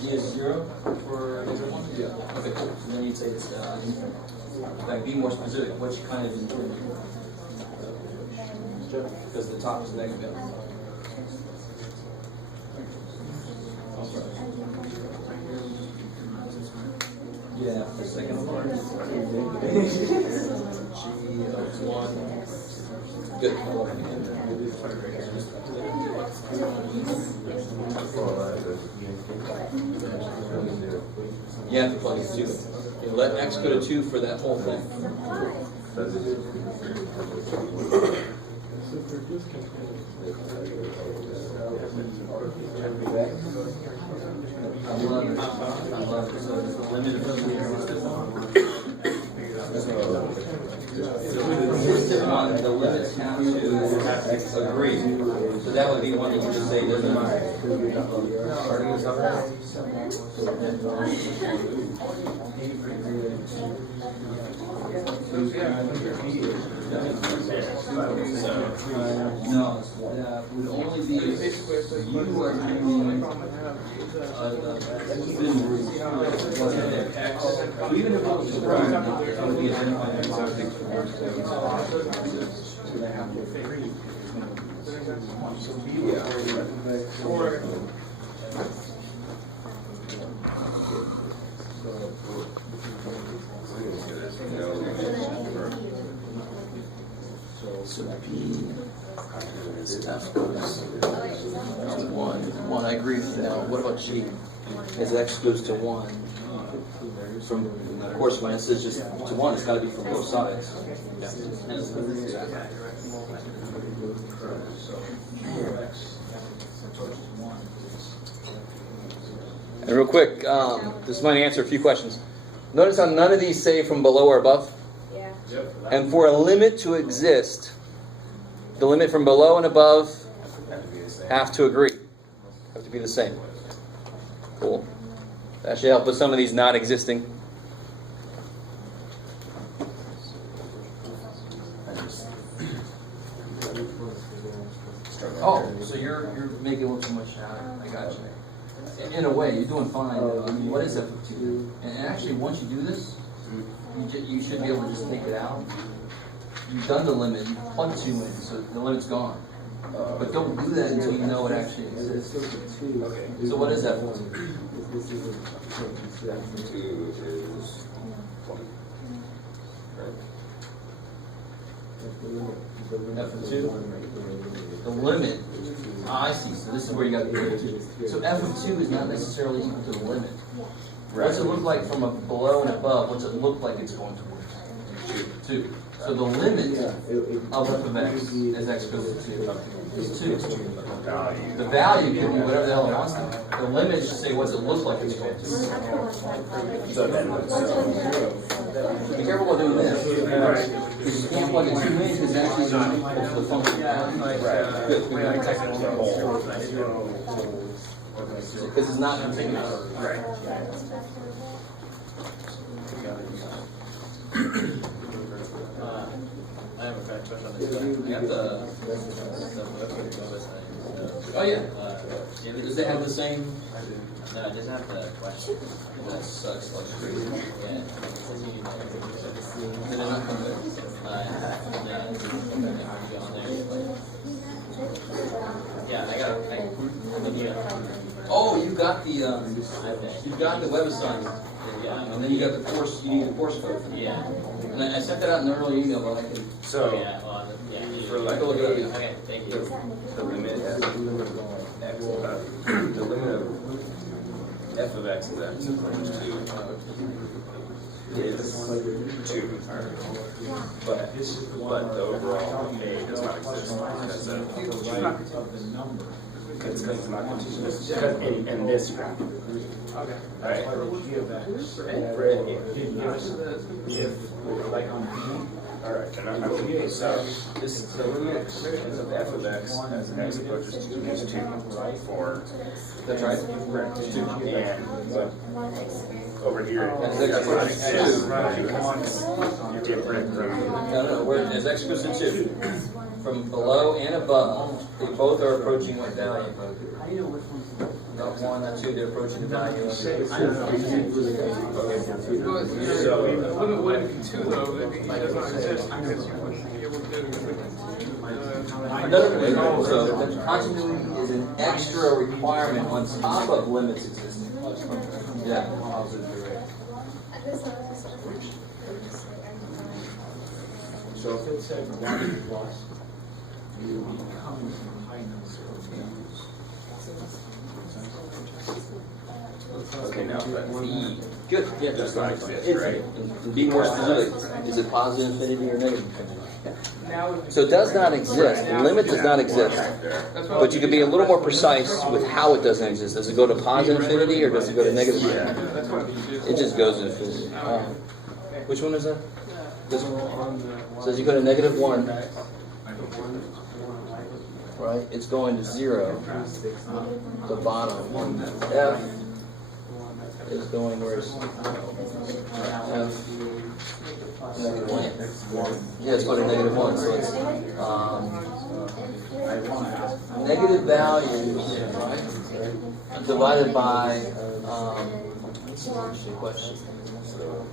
G is 0 for everyone? Yeah. Okay, cool. So then you'd say it's like be more specific, which kind of improvement? Because the top is negative. Yeah, the second part. G of 1. Good. You have to plug it 2. You let x go to 2 for that whole thing. The limits have to agree. So that would be one that you just say doesn't matter. No, would only be if you are doing even root. Even if it was a prime, it would be identified as object So P F goes to 1. I agree with that. What about G? As X goes to 1. From, of course, when it says just to 1, it's got to be from both sides. And real quick, this might answer a few questions. Notice how none of these say from below or above. Yeah. And for a limit to exist, the limit from below and above Have to be the same. Have to agree. Have to be the same. Cool. That should help with some of these not existing. Oh, so you're making a little too much out of it. I got you. In a way, you're doing fine. I mean, what is F2? And actually, once you do this, you should be able to just take it out. You've done the limit. You plug 2 in, so the limit's gone. But don't do that until you know it actually exists. Okay. So what is F2? F2 is 20. Right? F2? The limit. I see. So this is where you got the F2. So F of 2 is not necessarily equal to the limit. What's it look like from a below and above? What's it look like it's going towards? 2. So the limit of f of x as x goes to 2 is 2. The value can be whatever the hell it wants to be. The limit should say what's it look like it's going to. So then, Be careful about doing this. Because you can't plug a 2 in because it actually isn't equal to the function. Because it's not continuous. I have a question on this. I got the Oh yeah. Does it have the same? No, I just have the question. That sucks like crazy. Yeah. It says you need to. Did it not come there? Yeah, I got. Oh, you got the website. Yeah. And then you got the course. You need the course code. Yeah. And I sent that out in an early email, but I can. so Yeah. Well, yeah. for like Go look it up. Okay. Thank you. the limit of x, the limit of f of x is x equals 2 is 2. But the overall a does not exist because of the number. It's because it's not continuous. In this graph. Okay. Right? Alright, so this is the limit of f of x as x approaches 2 is 2 for That's right. and but over here As it x does not goes to exist. Different from No. Where as x goes to 2, from below and above, they both are approaching what value? Not 1, not 2. They're approaching the value of. The limit wouldn't be 2 though, if it does not exist, because you wouldn't be able to. No. So the continuity is an extra requirement on top of limits existing. Yeah. So if it said 1 plus, you would be coming from a high number of values. okay now but Good. Yeah. does not exist, right? And be more specific. Is it positive infinity or negative infinity? Now, So it does not exist. The limit does not exist. But you can be a little more precise with how it doesn't exist. Does it go to positive infinity or does it go to negative infinity? that's what it is. It just goes to infinity. Which one is that? This one? Says you go to negative 1. Right? It's going to 0. The bottom. F is going where it's F. Negative 1. Yeah, it's going to negative 1. So it's negative values, right? Divided by what's the question?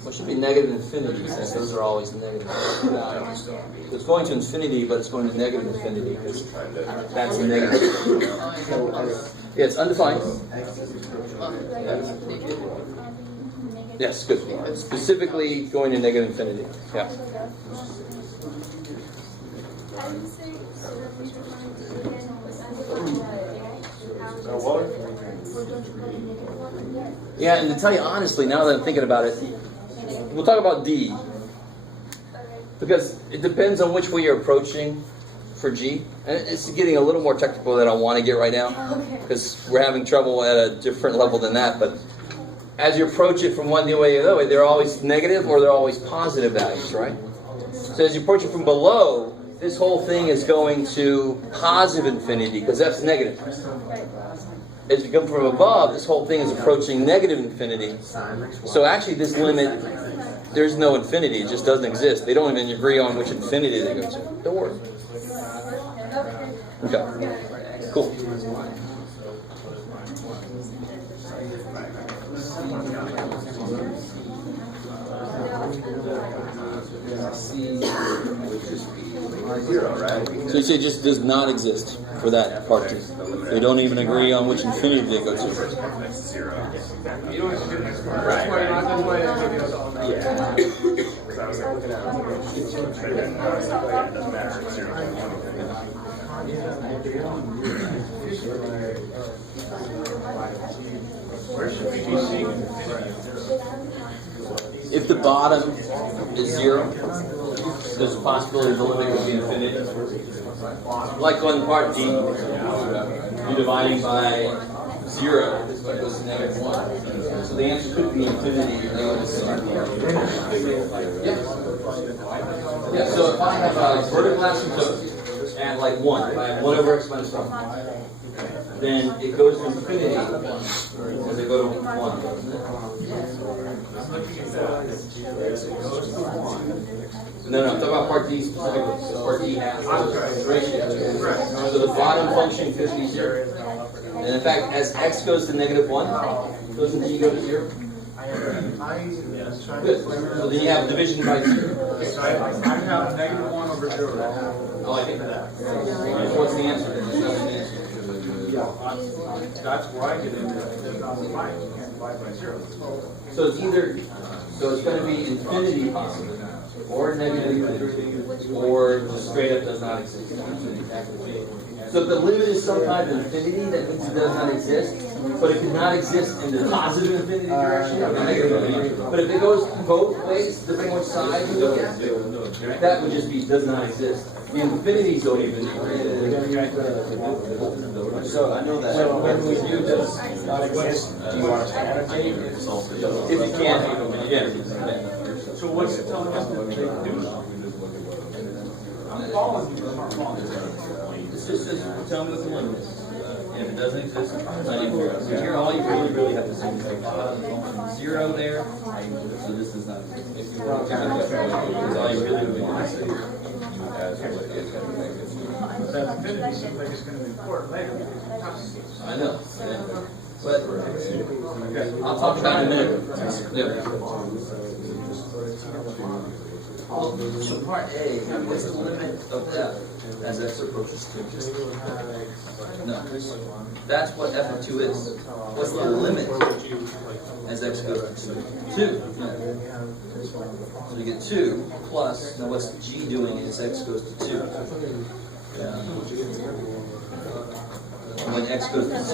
What should be negative infinity, since those are always negative values. So it's going to infinity, but it's going to negative infinity because that's negative. Yeah, it's undefined. Yes, good. It's specifically going to negative infinity. Yeah. Yeah, and to tell you honestly, now that I'm thinking about it, we'll talk about D. Because it depends on which way you're approaching for G. And it's getting a little more technical than I want to get right now. Because we're having trouble at a different level than that. But as you approach it from one way or the other way, they're always negative or they're always positive values, right? So as you approach it from below, this whole thing is going to positive infinity because f's negative. As you come from above, this whole thing is approaching negative infinity. So actually this limit, there's no infinity. It just doesn't exist. They don't even agree on which infinity they go to. Don't worry. Okay. Cool. So you say it just does not exist for that part two. They don't even agree on which infinity they go to. You don't have to do the next part. That's why you're not, that's why it's gonna be all night. Yeah. Because I was like looking at it, and I was like, yeah, it doesn't matter. It's 0.1. Where should we be seeing infinity of 0? If the bottom is 0, there's a possibility the limit could be infinity. Like on part D, you're dividing by 0, this goes to negative 1. So the answer could be infinity. Yeah, so if I have a vertical asymptote at like 1, if I have 1 over x minus 1, then it goes to infinity as I go to 1. No, I'm talking about part D specifically. Part D has the ratio. So the bottom function could be 0. And in fact, as x goes to negative 1, doesn't g go to 0? Good. So then you have division by 0. So I have negative 1 over 0. Oh, I think that. What's the answer? That's where I get into it. You can't divide by 0. So it's either, so it's going to be infinity positive, or negative infinity, or just straight up does not exist. So if the limit is some kind of infinity, that means it does not exist, but it cannot exist in the positive infinity direction, or the negative infinity. But if it goes both ways, depending which side you look at, that would just be does not exist. The infinities don't even So I know that. So when we do does not exist, do you want to annotate? If you can, yeah. So what's it telling us that they can do? I'm following you, but I'm not following you. It's just tell me what the limit is. If it doesn't exist, it's not even zero. So here, all you really have to say is 0 there. So this does not exist. If you want to count it, that's all you really want to say. That infinity seems like it's going to be important later. I know. But I'll talk about it in a minute. Yeah. So part A, what's the limit of f as x approaches 2? No. That's what f of 2 is. What's the limit as x goes to 2? 2. So you get 2 plus, now what's g doing as x goes to 2? When x goes to 2.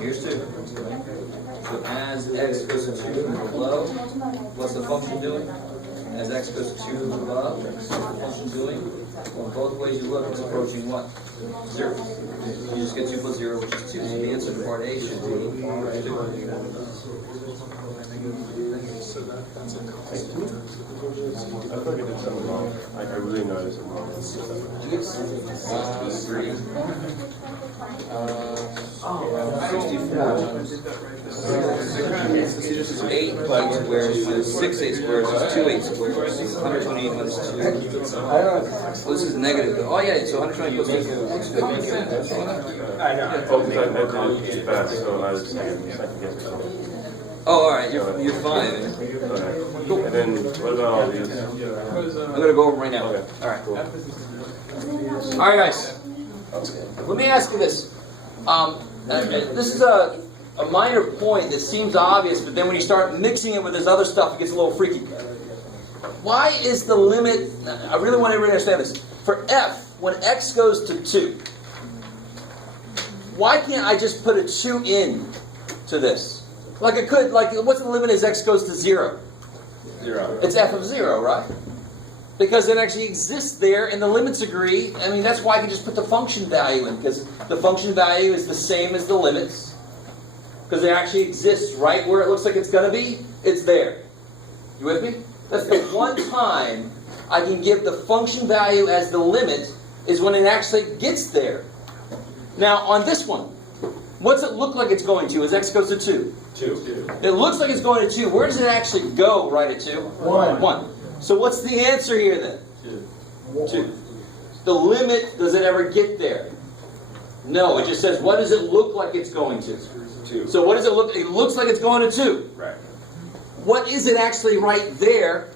Here's 2. So as x goes to 2 below, what's the function doing? As x goes to 2 above, what's the function doing? Well, both ways you look, it's approaching what? 0. You just get 2 plus 0, which is 2. So the answer to part A should be 2. I thought you did something wrong. I really noticed it wrong. This is 8 squares, this is 6 8 squares, this is 2 8 squares, this is 128 minus 2. Well, this is negative. Oh yeah, so 120 plus 2. Looks good. I know. Oh, because I did it fast, so I was second guessing something. Oh, all right, you're fine. Okay. Cool. And then what about all these? I'm gonna go over right now. Okay. All right. All right, guys. Let me ask you this. This is a minor point that seems obvious, but then when you start mixing it with this other stuff, it gets a little freaky. Why is the limit? I really want everybody to understand this. For f, when x goes to 2, why can't I just put a 2 in to this? Like it could, like what's the limit as x goes to 0? 0. It's f of 0, right? Because it actually exists there and the limits agree. I mean, that's why I can just put the function value in, because the function value is the same as the limits. Because it actually exists right where it looks like it's going to be. It's there. You with me? That's the one time I can give the function value as the limit, is when it actually gets there. Now, on this one, what's it look like it's going to as x goes to 2? 2. It looks like it's going to 2. Where does it actually go right at 2? 1. 1. So what's the answer here then? 2. The limit, does it ever get there? No, it just says, what does it look like it's going to? 2. So what does it look? It looks like it's going to 2. Right. What is it actually right there?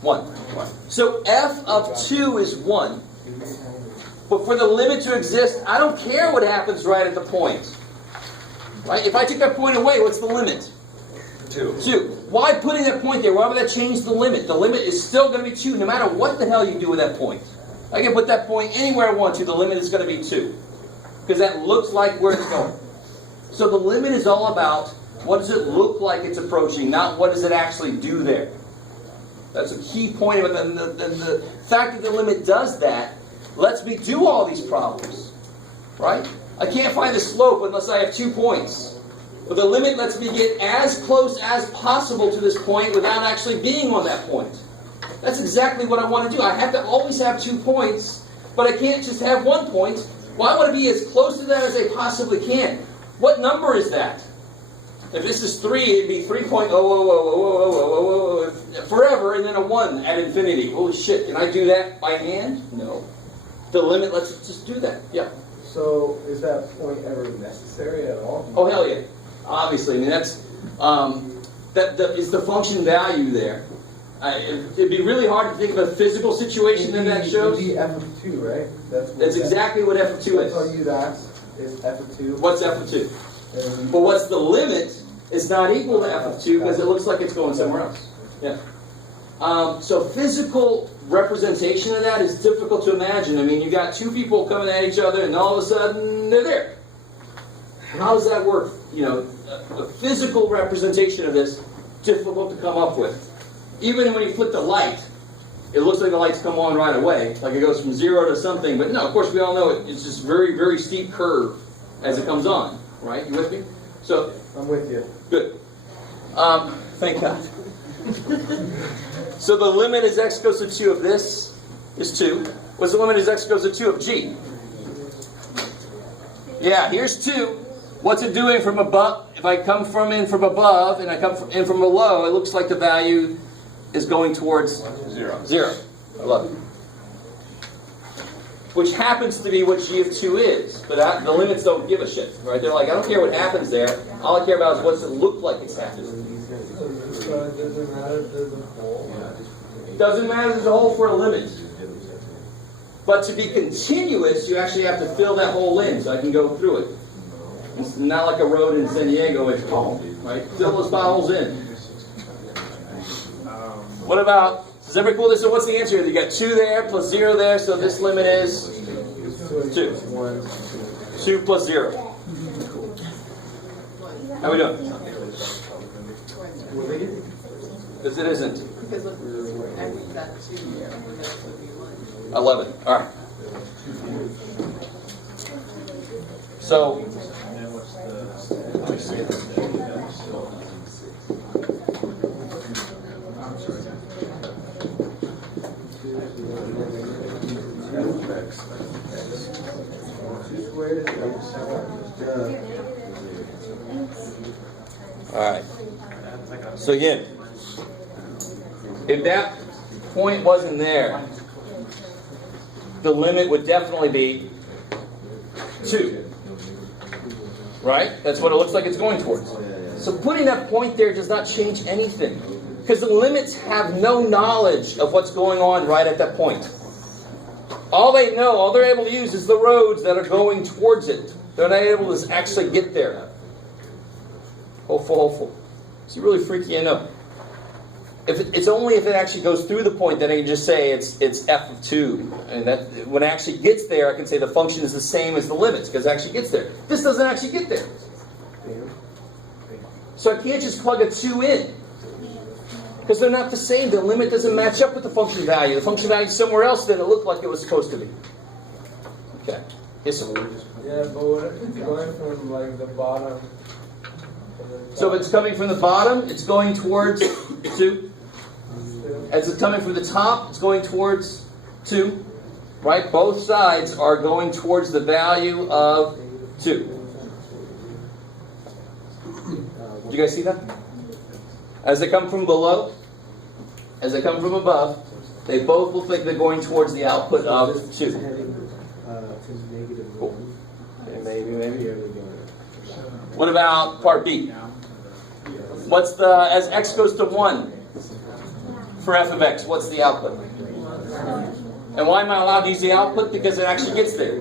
1. 1. So f of 2 is 1. But for the limit to exist, I don't care what happens right at the point. Right? If I take that point away, what's the limit? 2. 2. Why putting that point there? Why would that change the limit? The limit is still going to be 2 no matter what the hell you do with that point. I can put that point anywhere I want to. The limit is going to be 2. Because that looks like where it's going. So the limit is all about what does it look like it's approaching, not what does it actually do there. That's a key point of it. The fact that the limit does that lets me do all these problems. Right? I can't find the slope unless I have 2 points. But the limit lets me get as close as possible to this point without actually being on that point. That's exactly what I want to do. I have to always have 2 points, but I can't just have 1 point. Well, I want to be as close to that as I possibly can. What number is that? If this is 3, it'd be 3.0000000 forever, and then a 1 at infinity. Holy shit, can I do that by hand? No. The limit lets us just do that. Yeah. So is that point ever necessary at all? Oh, hell yeah. Obviously. I mean, that's, that is the function value there. It'd be really hard to think of a physical situation that shows. It'd be f of 2, right? That's exactly what f of 2 That's all is. you'd ask is f of 2. What's f of 2? But what's the limit? It's not equal to f of 2 because it looks like it's going somewhere else. Yeah. So physical representation of that is difficult to imagine. I mean, you've got 2 people coming at each other, and all of a sudden they're there. How does that work? You know, a physical representation of this, difficult to come up with. Even when you flip the light, it looks like the lights come on right away, like it goes from 0 to something. But no, of course we all know it's just very, very steep curve as it comes on. Right? You with me? So I'm with you. good. Thank God. So the limit as x goes to 2 of this is 2. What's the limit as x goes to 2 of g? Yeah, here's 2. What's it doing from above? If I come in from above and I come in from below, it looks like the value is going towards 0. 0. I love it. Which happens to be what g of 2 is. But the limits don't give a shit. Right? They're like, I don't care what happens there. All I care about is what's it look like it's happening. It doesn't matter if there's a hole for a limit. But to be continuous, you actually have to fill that hole in so I can go through it. It's not like a road in San Diego, it's right? Fill those potholes in. What about, does everybody cool this? So what's the answer? You got 2 there plus 0 there, so this limit is 2. 2 plus 0. How we doing? Because it isn't. 11. All right. So, all right. So again, if that point wasn't there, the limit would definitely be 2. Right? That's what it looks like it's going towards. So putting that point there does not change anything. Because the limits have no knowledge of what's going on right at that point. All they know, all they're able to use is the roads that are going towards it. They're not able to actually get there. Hopeful. It's really freaky, I know. It's only if it actually goes through the point that I can just say it's f of 2. And that when it actually gets there, I can say the function is the same as the limits, because it actually gets there. This doesn't actually get there. So I can't just plug a 2 in. Because they're not the same. The limit doesn't match up with the function value. The function value is somewhere else than it looked like it was supposed to be. Okay. Yes, sir. Yeah, but what if it's going from like the bottom? So if it's coming from the bottom, it's going towards 2. As it's coming from the top, it's going towards 2. Right? Both sides are going towards the value of 2. Did you guys see that? As they come from below, as they come from above, they both look like they're going towards the output of 2. Cool. Okay, maybe. What about part B? What's the, as x goes to 1 for f of x, what's the output? And why am I allowed to use the output? Because it actually gets there.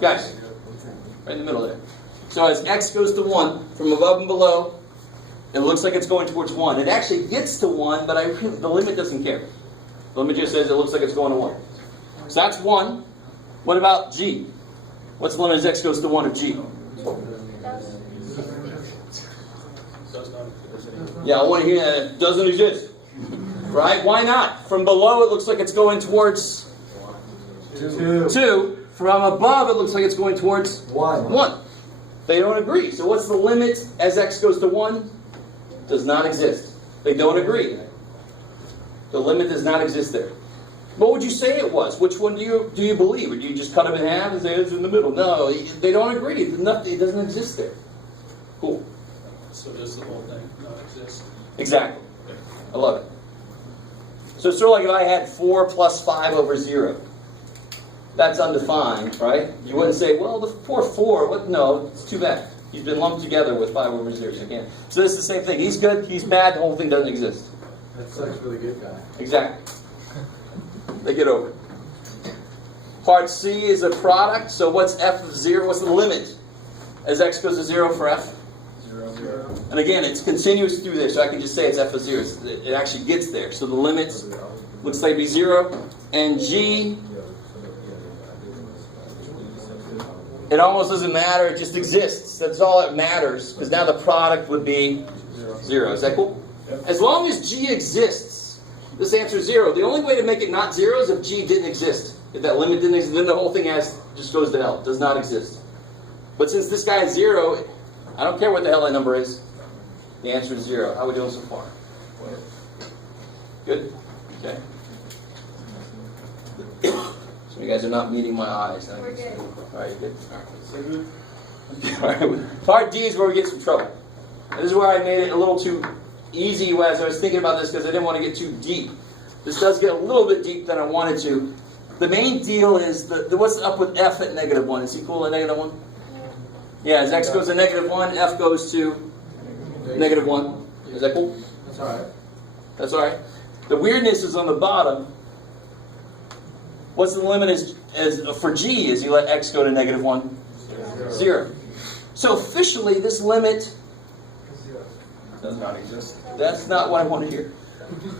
Guys, right in the middle there. So as x goes to 1, from above and below, it looks like it's going towards 1. It actually gets to 1, but the limit doesn't care. The limit just says it looks like it's going to 1. So that's 1. What about g? What's the limit as x goes to 1 of g? Yeah, I want to hear that. It doesn't exist. Right? Why not? From below, it looks like it's going towards 2. From above, it looks like it's going towards 1. They don't agree. So what's the limit as x goes to 1? Does not exist. They don't agree. The limit does not exist there. What would you say it was? Which one do you believe? Or do you just cut them in half and say it's in the middle? No, they don't agree. It doesn't exist there. Cool. So does the whole thing not exist? Exactly. I love it. So it's sort of like if I had 4 plus 5 over 0. That's undefined, right? You wouldn't say, well, the poor 4, what? No, it's too bad. He's been lumped together with 5 over 0, so you can't. So this is the same thing. He's good, he's bad, the whole thing doesn't exist. That sucks for the good guy. Exactly. They get over it. Part C is a product, so what's f of 0? What's the limit as x goes to 0 for f? 0. And again, it's continuous through there, so I can just say it's f of 0. It actually gets there. So the limit looks like it'd be 0. And g, it almost doesn't matter, it just exists. That's all that matters, because now the product would be 0. Is that cool? As long as g exists, this answer is 0. The only way to make it not 0 is if g didn't exist. If that limit didn't exist, then the whole thing just goes to hell. It does not exist. But since this guy is 0, I don't care what the hell that number is. The answer is 0. How are we doing so far? Good? Okay. So you guys are not meeting my eyes. We're good. All right, good. All right. All right. Part D is where we get some trouble. And this is where I made it a little too easy as I was thinking about this because I didn't want to get too deep. This does get a little bit deep than I wanted to. The main deal is what's up with f at -1? Is he cool at -1? Yeah, as x goes to -1, f goes to -1. Is that cool? That's alright. That's all right. The weirdness is on the bottom. What's the limit as for g as you let x go to -1? 0. So officially, this limit Does not exist. That's not what I want to hear.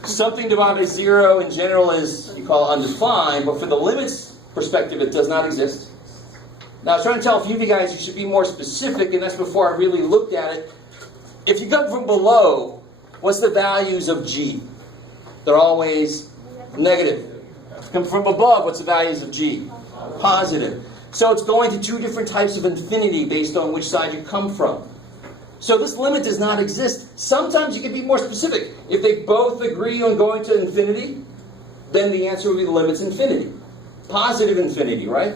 Something divided by 0 in general is, you call it undefined, but for the limits perspective, it does not exist. Now, I was trying to tell a few of you guys you should be more specific, and that's before I really looked at it. If you come from below, what's the values of g? They're always negative. If you come from above, what's the values of g? Positive. So it's going to two different types of infinity based on which side you come from. So this limit does not exist. Sometimes you can be more specific. If they both agree on going to infinity, then the answer would be the limit's infinity. Positive infinity, right?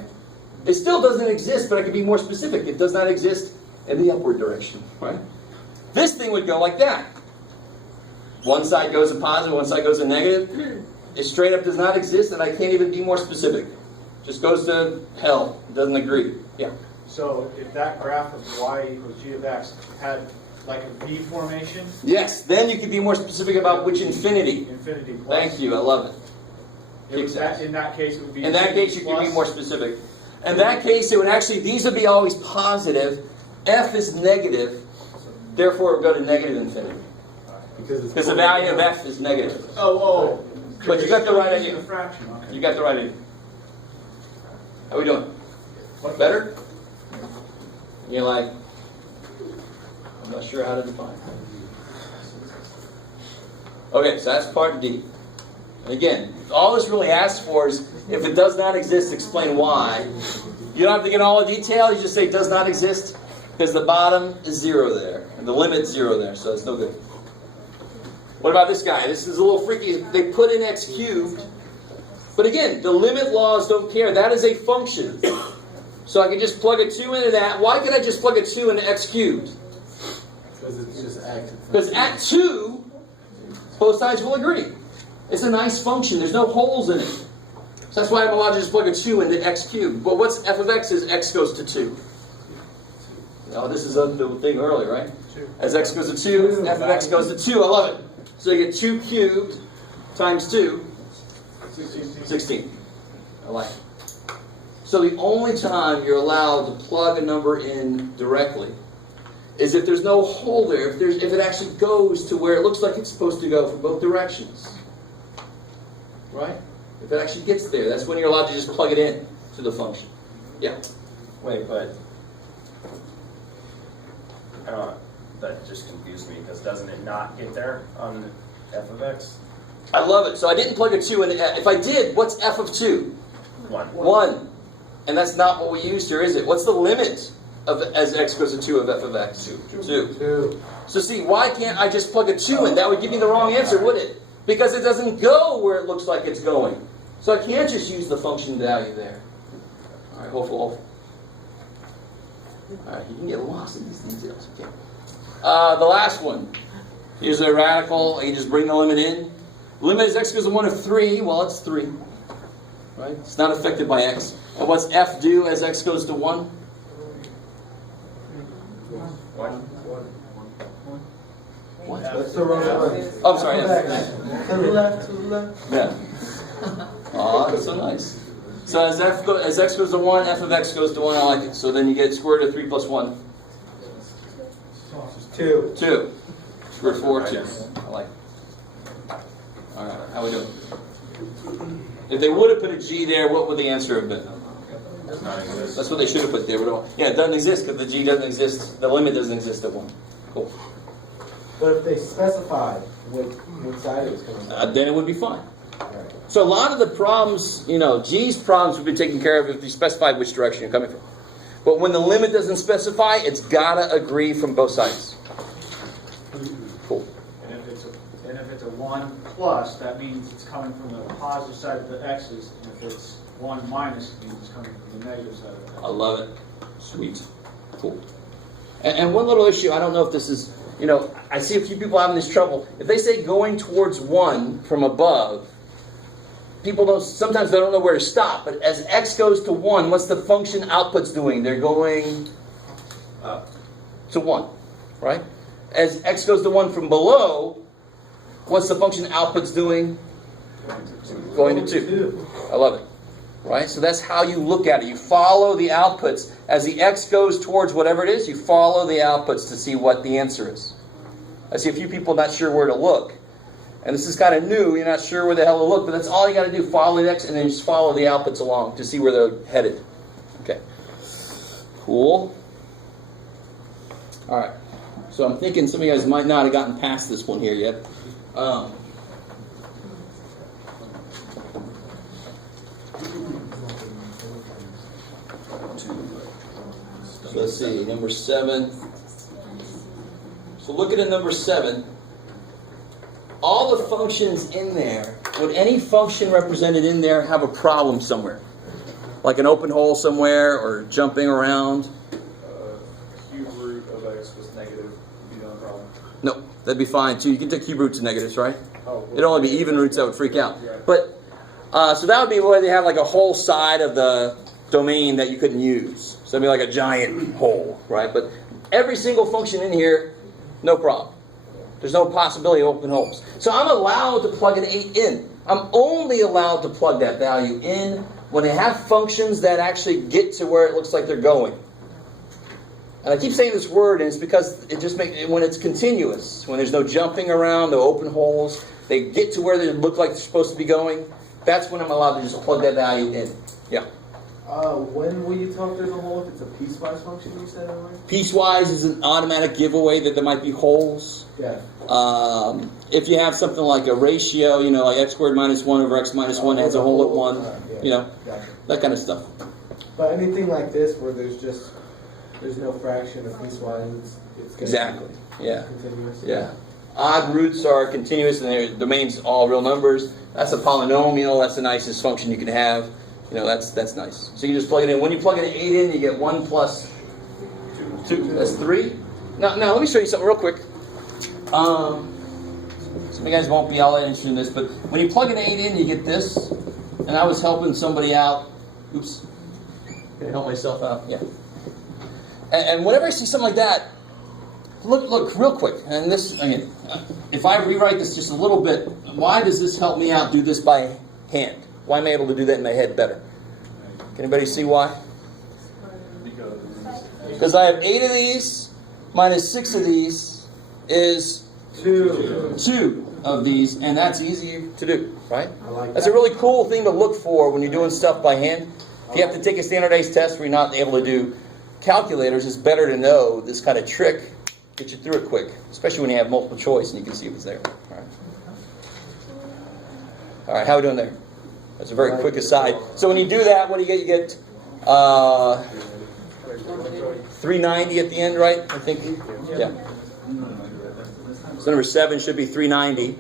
It still doesn't exist, but I can be more specific. It does not exist in the upward direction, right? This thing would go like that. One side goes to positive, one side goes to negative. It straight up does not exist, and I can't even be more specific. Just goes to hell. It doesn't agree. Yeah. So if that graph of y equals g of x had like a V formation, Yes, then you can be more specific about which infinity. infinity plus. Thank you, I love it. It would, in that case, it would be. In that case, you can be plus. more specific. In that case, it would actually, these would be always positive. F is negative, therefore it would go to negative infinity. Because the value of F is negative. Oh. But you got the right idea. The fraction. Okay. You got the right idea. How we doing? Better? You're like, I'm not sure how to define. Okay, so that's part D. And again, all this really asks for is, if it does not exist, explain why. You don't have to get all the detail, you just say it does not exist, because the bottom is 0 there, and the limit's 0 there, so it's no good. What about this guy? This is a little freaky. They put in x cubed. But again, the limit laws don't care. That is a function. So I can just plug a 2 into that. Why can I just plug a 2 into x cubed? Because it's just x. Because at 2, both sides will agree. It's a nice function. There's no holes in it. So that's why I'm allowed to just plug a 2 into x cubed. But what's f of x is x goes to 2. Now, this is the thing earlier, right? As x goes to 2, f of x goes to 2. I love it. So you get 2 cubed times 2. 16. I like it. So the only time you're allowed to plug a number in directly is if there's no hole there, if it actually goes to where it looks like it's supposed to go from both directions. Right? If it actually gets there, that's when you're allowed to just plug it in to the function. Yeah. Wait, but that just confused me because doesn't it not get there on f of x? I love it. So I didn't plug a 2 in. If I did, what's f of 2? 1. 1. And that's not what we used here, is it? What's the limit of as x goes to 2 of f of x? 2. So see, why can't I just plug a 2 in? That would give me the wrong answer, wouldn't it? Because it doesn't go where it looks like it's going. So I can't just use the function value there. All right, hopeful. All right, you can get lost in these details. Okay. The last one. Here's a radical. You just bring the limit in. Limit is x goes to 1 of 3. Well, it's 3. Right? It's not affected by x. And what's f do as x goes to 1? 1. What? That's the wrong one. Oh, I'm sorry. Yes. To the left, to the left. Yeah. Oh, that's so nice. So as x goes to 1, f of x goes to 1. I like it. So then you get square root of 3 plus 1. 2. 2. Square root of 4, 2. I like it. All right. How we doing? If they would have put a g there, what would the answer have been? Does not exist. That's what they should have put there. But yeah, it doesn't exist because the g doesn't exist. The limit doesn't exist at 1. Cool. But if they specified what side it was coming from. Then it would be fine. Right. So a lot of the problems, g's problems would be taken care of if you specified which direction you're coming from. But when the limit doesn't specify, it's got to agree from both sides. Cool. And if it's a 1 plus, that means it's coming from the positive side of the x's. And if it's 1 minus, it means it's coming from the negative side of the I love it. Sweet. Cool. And one little issue, I don't know if this is, I see a few people having this trouble. If they say going towards 1 from above, people sometimes they don't know where to stop. But as x goes to 1, what's the function output's doing? They're going Up. to 1, right? As x goes to 1 from below, what's the function output's doing? Going to 2. I love it. Right? So that's how you look at it. You follow the outputs. As the x goes towards whatever it is, you follow the outputs to see what the answer is. I see a few people not sure where to look. And this is kind of new. You're not sure where the hell to look, but that's all you got to do. Follow the x and then just follow the outputs along to see where they're headed. Okay. Cool. All right. So I'm thinking some of you guys might not have gotten past this one here yet. So let's see, number 7. So looking at number 7, all the functions in there, would any function represented in there have a problem somewhere? Like an open hole somewhere or jumping around? Cube root of x was negative. You know, problem. No, that'd be fine too. You can take cube roots and negatives, right? Oh, It'd only be even roots that would freak out. But, so that would be where they have like a whole side of the domain that you couldn't use. So that'd be like a giant hole, right? But every single function in here, no problem. There's no possibility of open holes. So I'm allowed to plug an 8 in. I'm only allowed to plug that value in when I have functions that actually get to where it looks like they're going. And I keep saying this word, and it's because it just makes when it's continuous, when there's no jumping around, no open holes, they get to where they look like they're supposed to be going. That's when I'm allowed to just plug that value in. Yeah. When will you tell if there's a hole? If it's a piecewise function, you said earlier? Piecewise is an automatic giveaway that there might be holes. Yeah. If you have something like a ratio, like x squared minus 1 over x minus 1 has a hole at 1, Gotcha. that kind of stuff. But anything like this where there's no fraction of piecewise, it's gonna Exactly. be Yeah. continuous. Yeah. Odd roots are continuous and their domain's all real numbers. That's a polynomial. That's the nicest function you can have. You know, that's nice. So you just plug it in. When you plug an 8 in, you get 1 plus 2. That's 3. Now let me show you something real quick. Some of you guys won't be all that interested in this, but when you plug an 8 in, you get this. And I was helping somebody out. Oops. Can I help myself out? Yeah. And whenever I see something like that, look real quick. And this, again, if I rewrite this just a little bit, why does this help me out do this by hand? Why am I able to do that in my head better? Can anybody see why? Because I have 8 of these minus 6 of these is 2 of these, and that's easy to do, right? That's a really cool thing to look for when you're doing stuff by hand. If you have to take a standardized test where you're not able to do calculators, it's better to know this kind of trick, get you through it quick, especially when you have multiple choice and you can see if it's there. All right, how are we doing there? That's a very quick aside. So when you do that, what do you get? You get 390 at the end, right? I think. Yeah. So number 7 should be 390.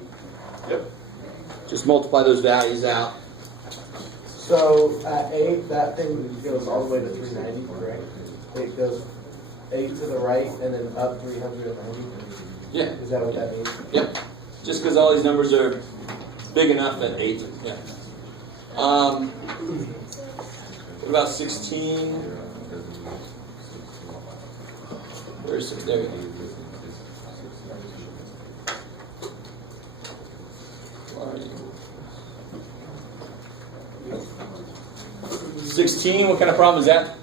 Yep. Just multiply those values out. So at 8, that thing goes all the way to 390, correct? It goes 8 to the right and then up 390. Yeah. Is that what that means? Yep. Just because all these numbers are big enough at 8. Yeah. What about 16? Where's 6? There we go. 16, what kind of problem is that?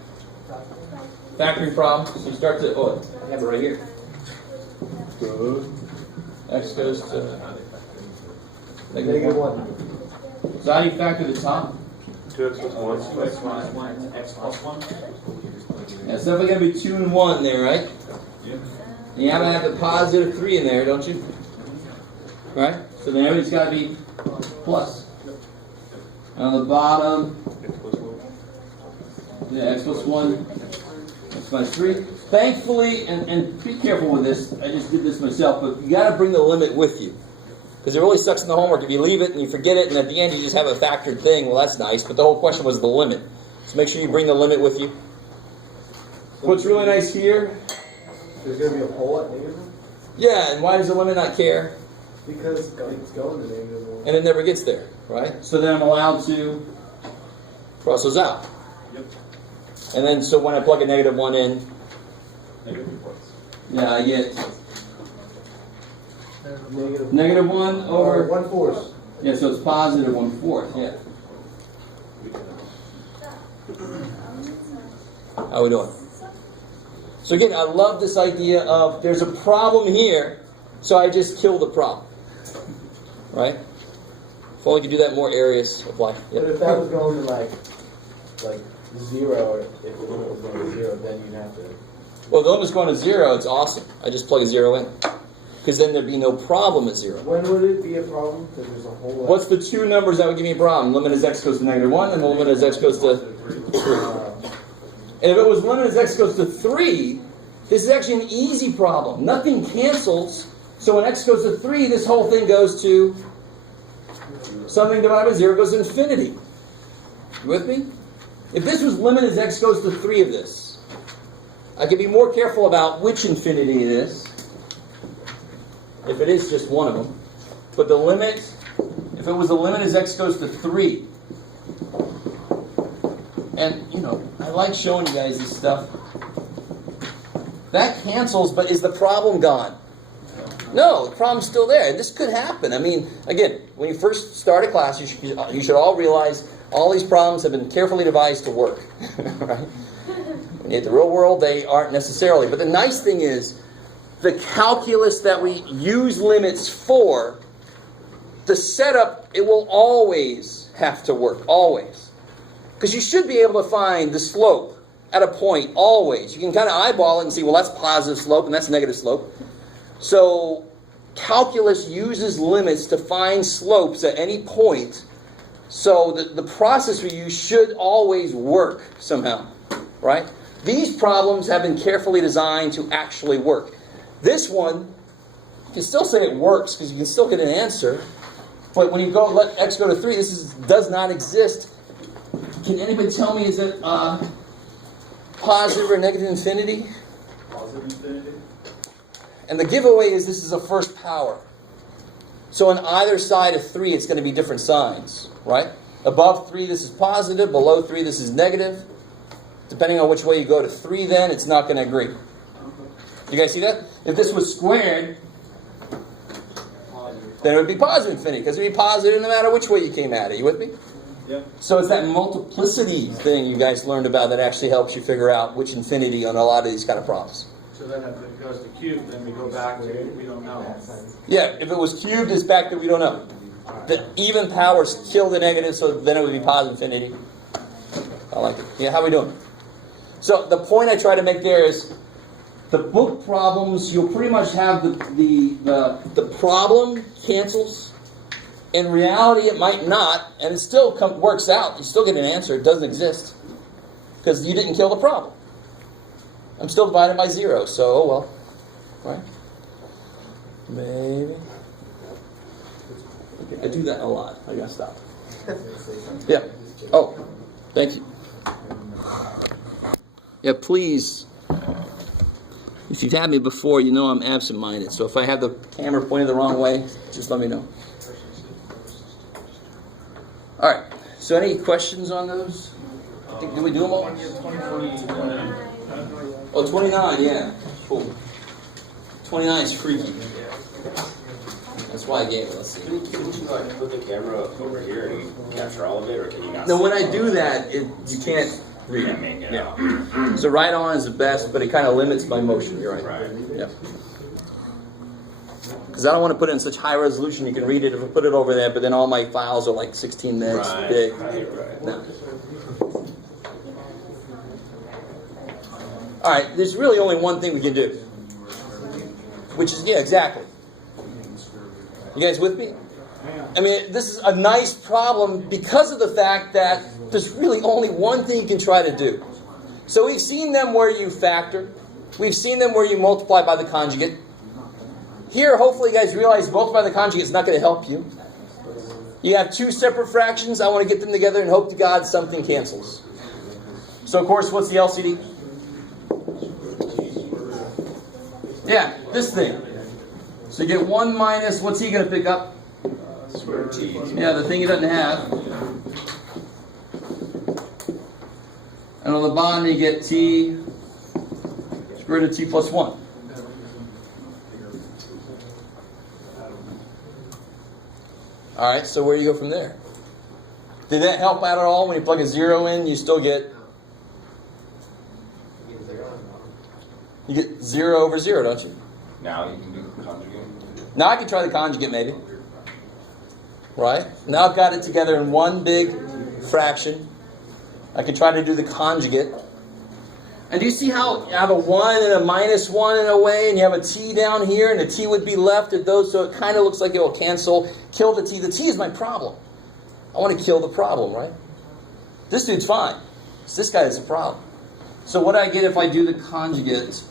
Factoring problem. So you start to, oh, I have it right here. X goes to Negative 1. So how do you factor the top? 2x plus 1. X plus 1. Yeah, it's definitely going to be 2 and 1 there, right? Yep. And you have to have the positive 3 in there, don't you? Right? So then everything's got to be plus. And on the bottom, yeah, x plus 1, x minus 3. Thankfully, and be careful with this, I just did this myself, but you got to bring the limit with you. Because it really sucks in the homework if you leave it and you forget it, and at the end you just have a factored thing. Well, that's nice, but the whole question was the limit. So make sure you bring the limit with you. What's really nice here? There's going to be a hole at negative 1? Yeah, and why does the limit not care? Because it's going to negative 1. And it never gets there, right? So then I'm allowed to cross those out. Yep. And then, so when I plug a negative 1 in, -1. yeah, I get Negative negative 1 over... 1/4. Yeah, so it's positive 1/4, yeah. How we doing? So again, I love this idea of there's a problem here, so I just kill the problem. Right? If only you could do that in more areas of life. But Yep. if that was going to like 0, or if the limit was going to 0, then you'd have to... Well, the limit's going to 0, it's awesome. I just plug a 0 in. Because then there'd be no problem at 0. When would it be a problem? Because there's a whole lot... What's the 2 numbers that would give me a problem? Limit as x goes to negative 1, and the limit as x goes to 3. And if it was limit as x goes to 3, this is actually an easy problem. Nothing cancels. So when x goes to 3, this whole thing goes to something divided by 0 goes to infinity. You with me? If this was limit as x goes to 3 of this, I could be more careful about which infinity it is, if it is just one of them. But the limit, if it was the limit as x goes to 3, and, you know, I like showing you guys this stuff. That cancels, but is the problem gone? No, the problem's still there. And this could happen. I mean, again, when you first start a class, you should all realize all these problems have been carefully devised to work. Right? When you hit the real world, they aren't necessarily. But the nice thing is, the calculus that we use limits for, the setup, it will always have to work. Always. Because you should be able to find the slope at a point, always. You can kind of eyeball it and see, well, that's positive slope and that's negative slope. So calculus uses limits to find slopes at any point. So the process we use should always work somehow, right? These problems have been carefully designed to actually work. This one, You can still say it works because you can still get an answer. But when you go let x go to 3, does not exist. Can anybody tell me, is it positive or negative infinity? Positive infinity. And the giveaway is this is a first power. So on either side of 3, it's going to be different signs, right? Above 3, this is positive. Below 3, this is negative. Depending on which way you go to 3, then, it's not going to agree. You guys see that? If this was squared, then it would be positive infinity, because it would be positive no matter which way you came at it. You with me? Yep. So it's that multiplicity thing you guys learned about that actually helps you figure out which infinity on a lot of these kind of problems. So then if it goes to cube, then we go back to, we don't know. Yeah, if it was cubed, it's back that we don't know. The even powers kill the negative, so then it would be positive infinity. I like it. Yeah, how are we doing? So the point I try to make there is the book problems, you'll pretty much have the problem cancels. In reality, it might not, and it still works out. You still get an answer. It doesn't exist because you didn't kill the problem. I'm still divided by 0, so oh well. Right? Maybe. Okay, I do that a lot. I gotta stop. Yeah. Oh, thank you. Yeah, please. If you've had me before, you know I'm absent-minded. So if I have the camera pointed the wrong way, just let me know. All right. So any questions on those? Did we do them all? Oh, 29, yeah. Cool. 29 is freaky. That's why I gave it. Let's see. Can you like put the camera over here and you capture all of it, or can you not? No, when I do that, you can't read it. Yeah. So right on is the best, but it kind of limits my motion. You're right. Right. Yeah. Because I don't want to put it in such high resolution you can read it if I put it over there, but then all my files are like 16 megs big. Right. No. All right, there's really only one thing we can do. Which is, yeah, exactly. You guys with me? I mean, this is a nice problem because of the fact that there's really only one thing you can try to do. So we've seen them where you factor. We've seen them where you multiply by the conjugate. Here, hopefully you guys realize multiply by the conjugate is not going to help you. You have two separate fractions. I want to get them together and hope to God something cancels. So, of course, what's the LCD? Yeah, this thing. So you get 1 minus, what's he going to pick up? Square T. Yeah, the thing he doesn't have. And on the bottom you get t square root of t plus 1. Alright, so where do you go from there? Did that help out at all? When you plug a 0 in, you still get... You get 0 over 0, don't you? Now you can do the conjugate. Now I can try the conjugate maybe. Right? Now I've got it together in one big fraction. I can try to do the conjugate. And do you see how you have a 1 and a minus 1 in a way, and you have a t down here, and the t would be left at those, so it kind of looks like it will cancel, kill the t. The t is my problem. I want to kill the problem, right? This dude's fine. It's this guy that's a problem. So what do I get if I do the conjugate?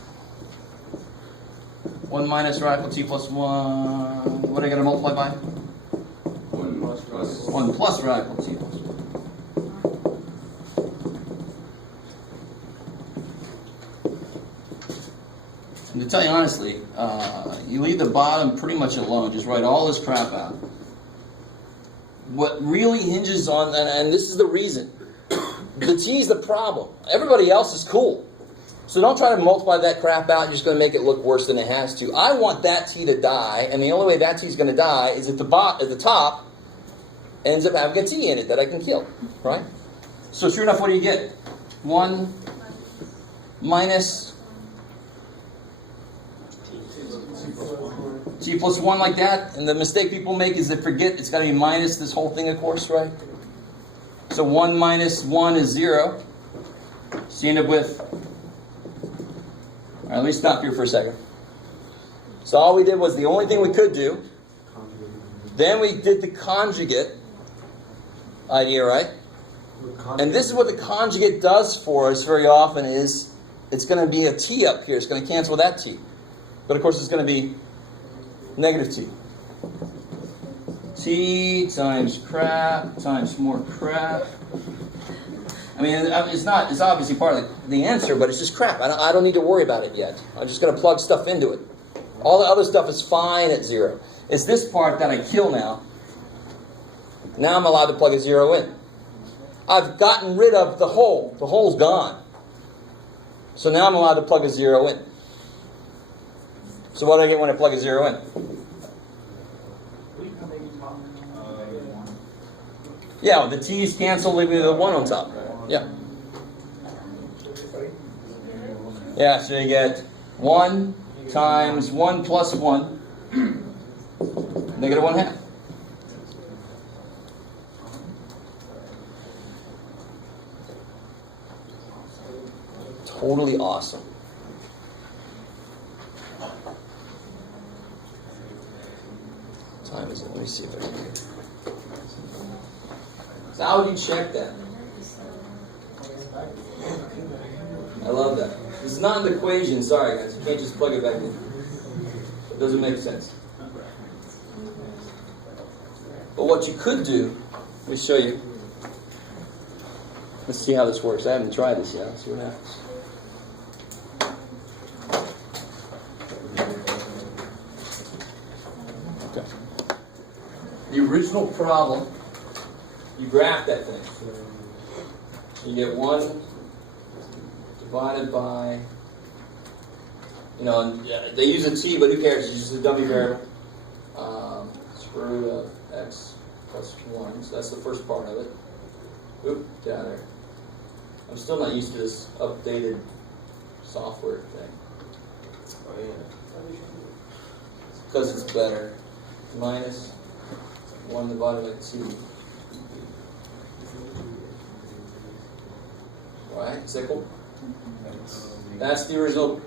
1 minus radical t plus 1. What do I got to multiply by? 1 plus radical t plus 1. And to tell you honestly, you leave the bottom pretty much alone. Just write all this crap out. What really hinges on, and this is the reason, the t is the problem. Everybody else is cool. So don't try to multiply that crap out. You're just going to make it look worse than it has to. I want that t to die, and the only way that t is going to die is at the top ends up having a t in it that I can kill, right? So sure enough, what do you get? 1 minus t plus 1 like that. And the mistake people make is they forget it's got to be minus this whole thing, of course, right? So 1 minus 1 is 0. So you end up with... All right, let me stop here for a second. So all we did was the only thing we could do. Then we did the conjugate idea, right? And this is what the conjugate does for us very often is it's going to be a t up here. It's going to cancel that t. But of course it's going to be negative t. T times crap times more crap. I mean, it's obviously part of the answer, but it's just crap. I don't need to worry about it yet. I'm just going to plug stuff into it. All the other stuff is fine at 0. It's this part that I kill now. Now I'm allowed to plug a 0 in. I've gotten rid of the hole. The hole's gone. So now I'm allowed to plug a 0 in. So what do I get when I plug a 0 in? Yeah, the t's cancel, leave me the 1 on top. Yeah. Yeah, so you get 1 times 1 plus 1, negative 1/2. Totally awesome. Time is it? Let me see if I can do it. So how would you check that? I love that. This is not an equation, sorry guys. You can't just plug it back in. It doesn't make sense. But what you could do, let me show you. Let's see how this works. I haven't tried this yet. Let's see what happens. Okay. The original problem, you graph that thing. You get 1 divided by, they use a t, but who cares? It's just a dummy variable. Square root of x plus 1. So that's the first part of it. Oop, down there. I'm still not used to this updated software thing. Oh, yeah. Because it's better. Minus 1 divided by 2. Right? Sickle? That's the original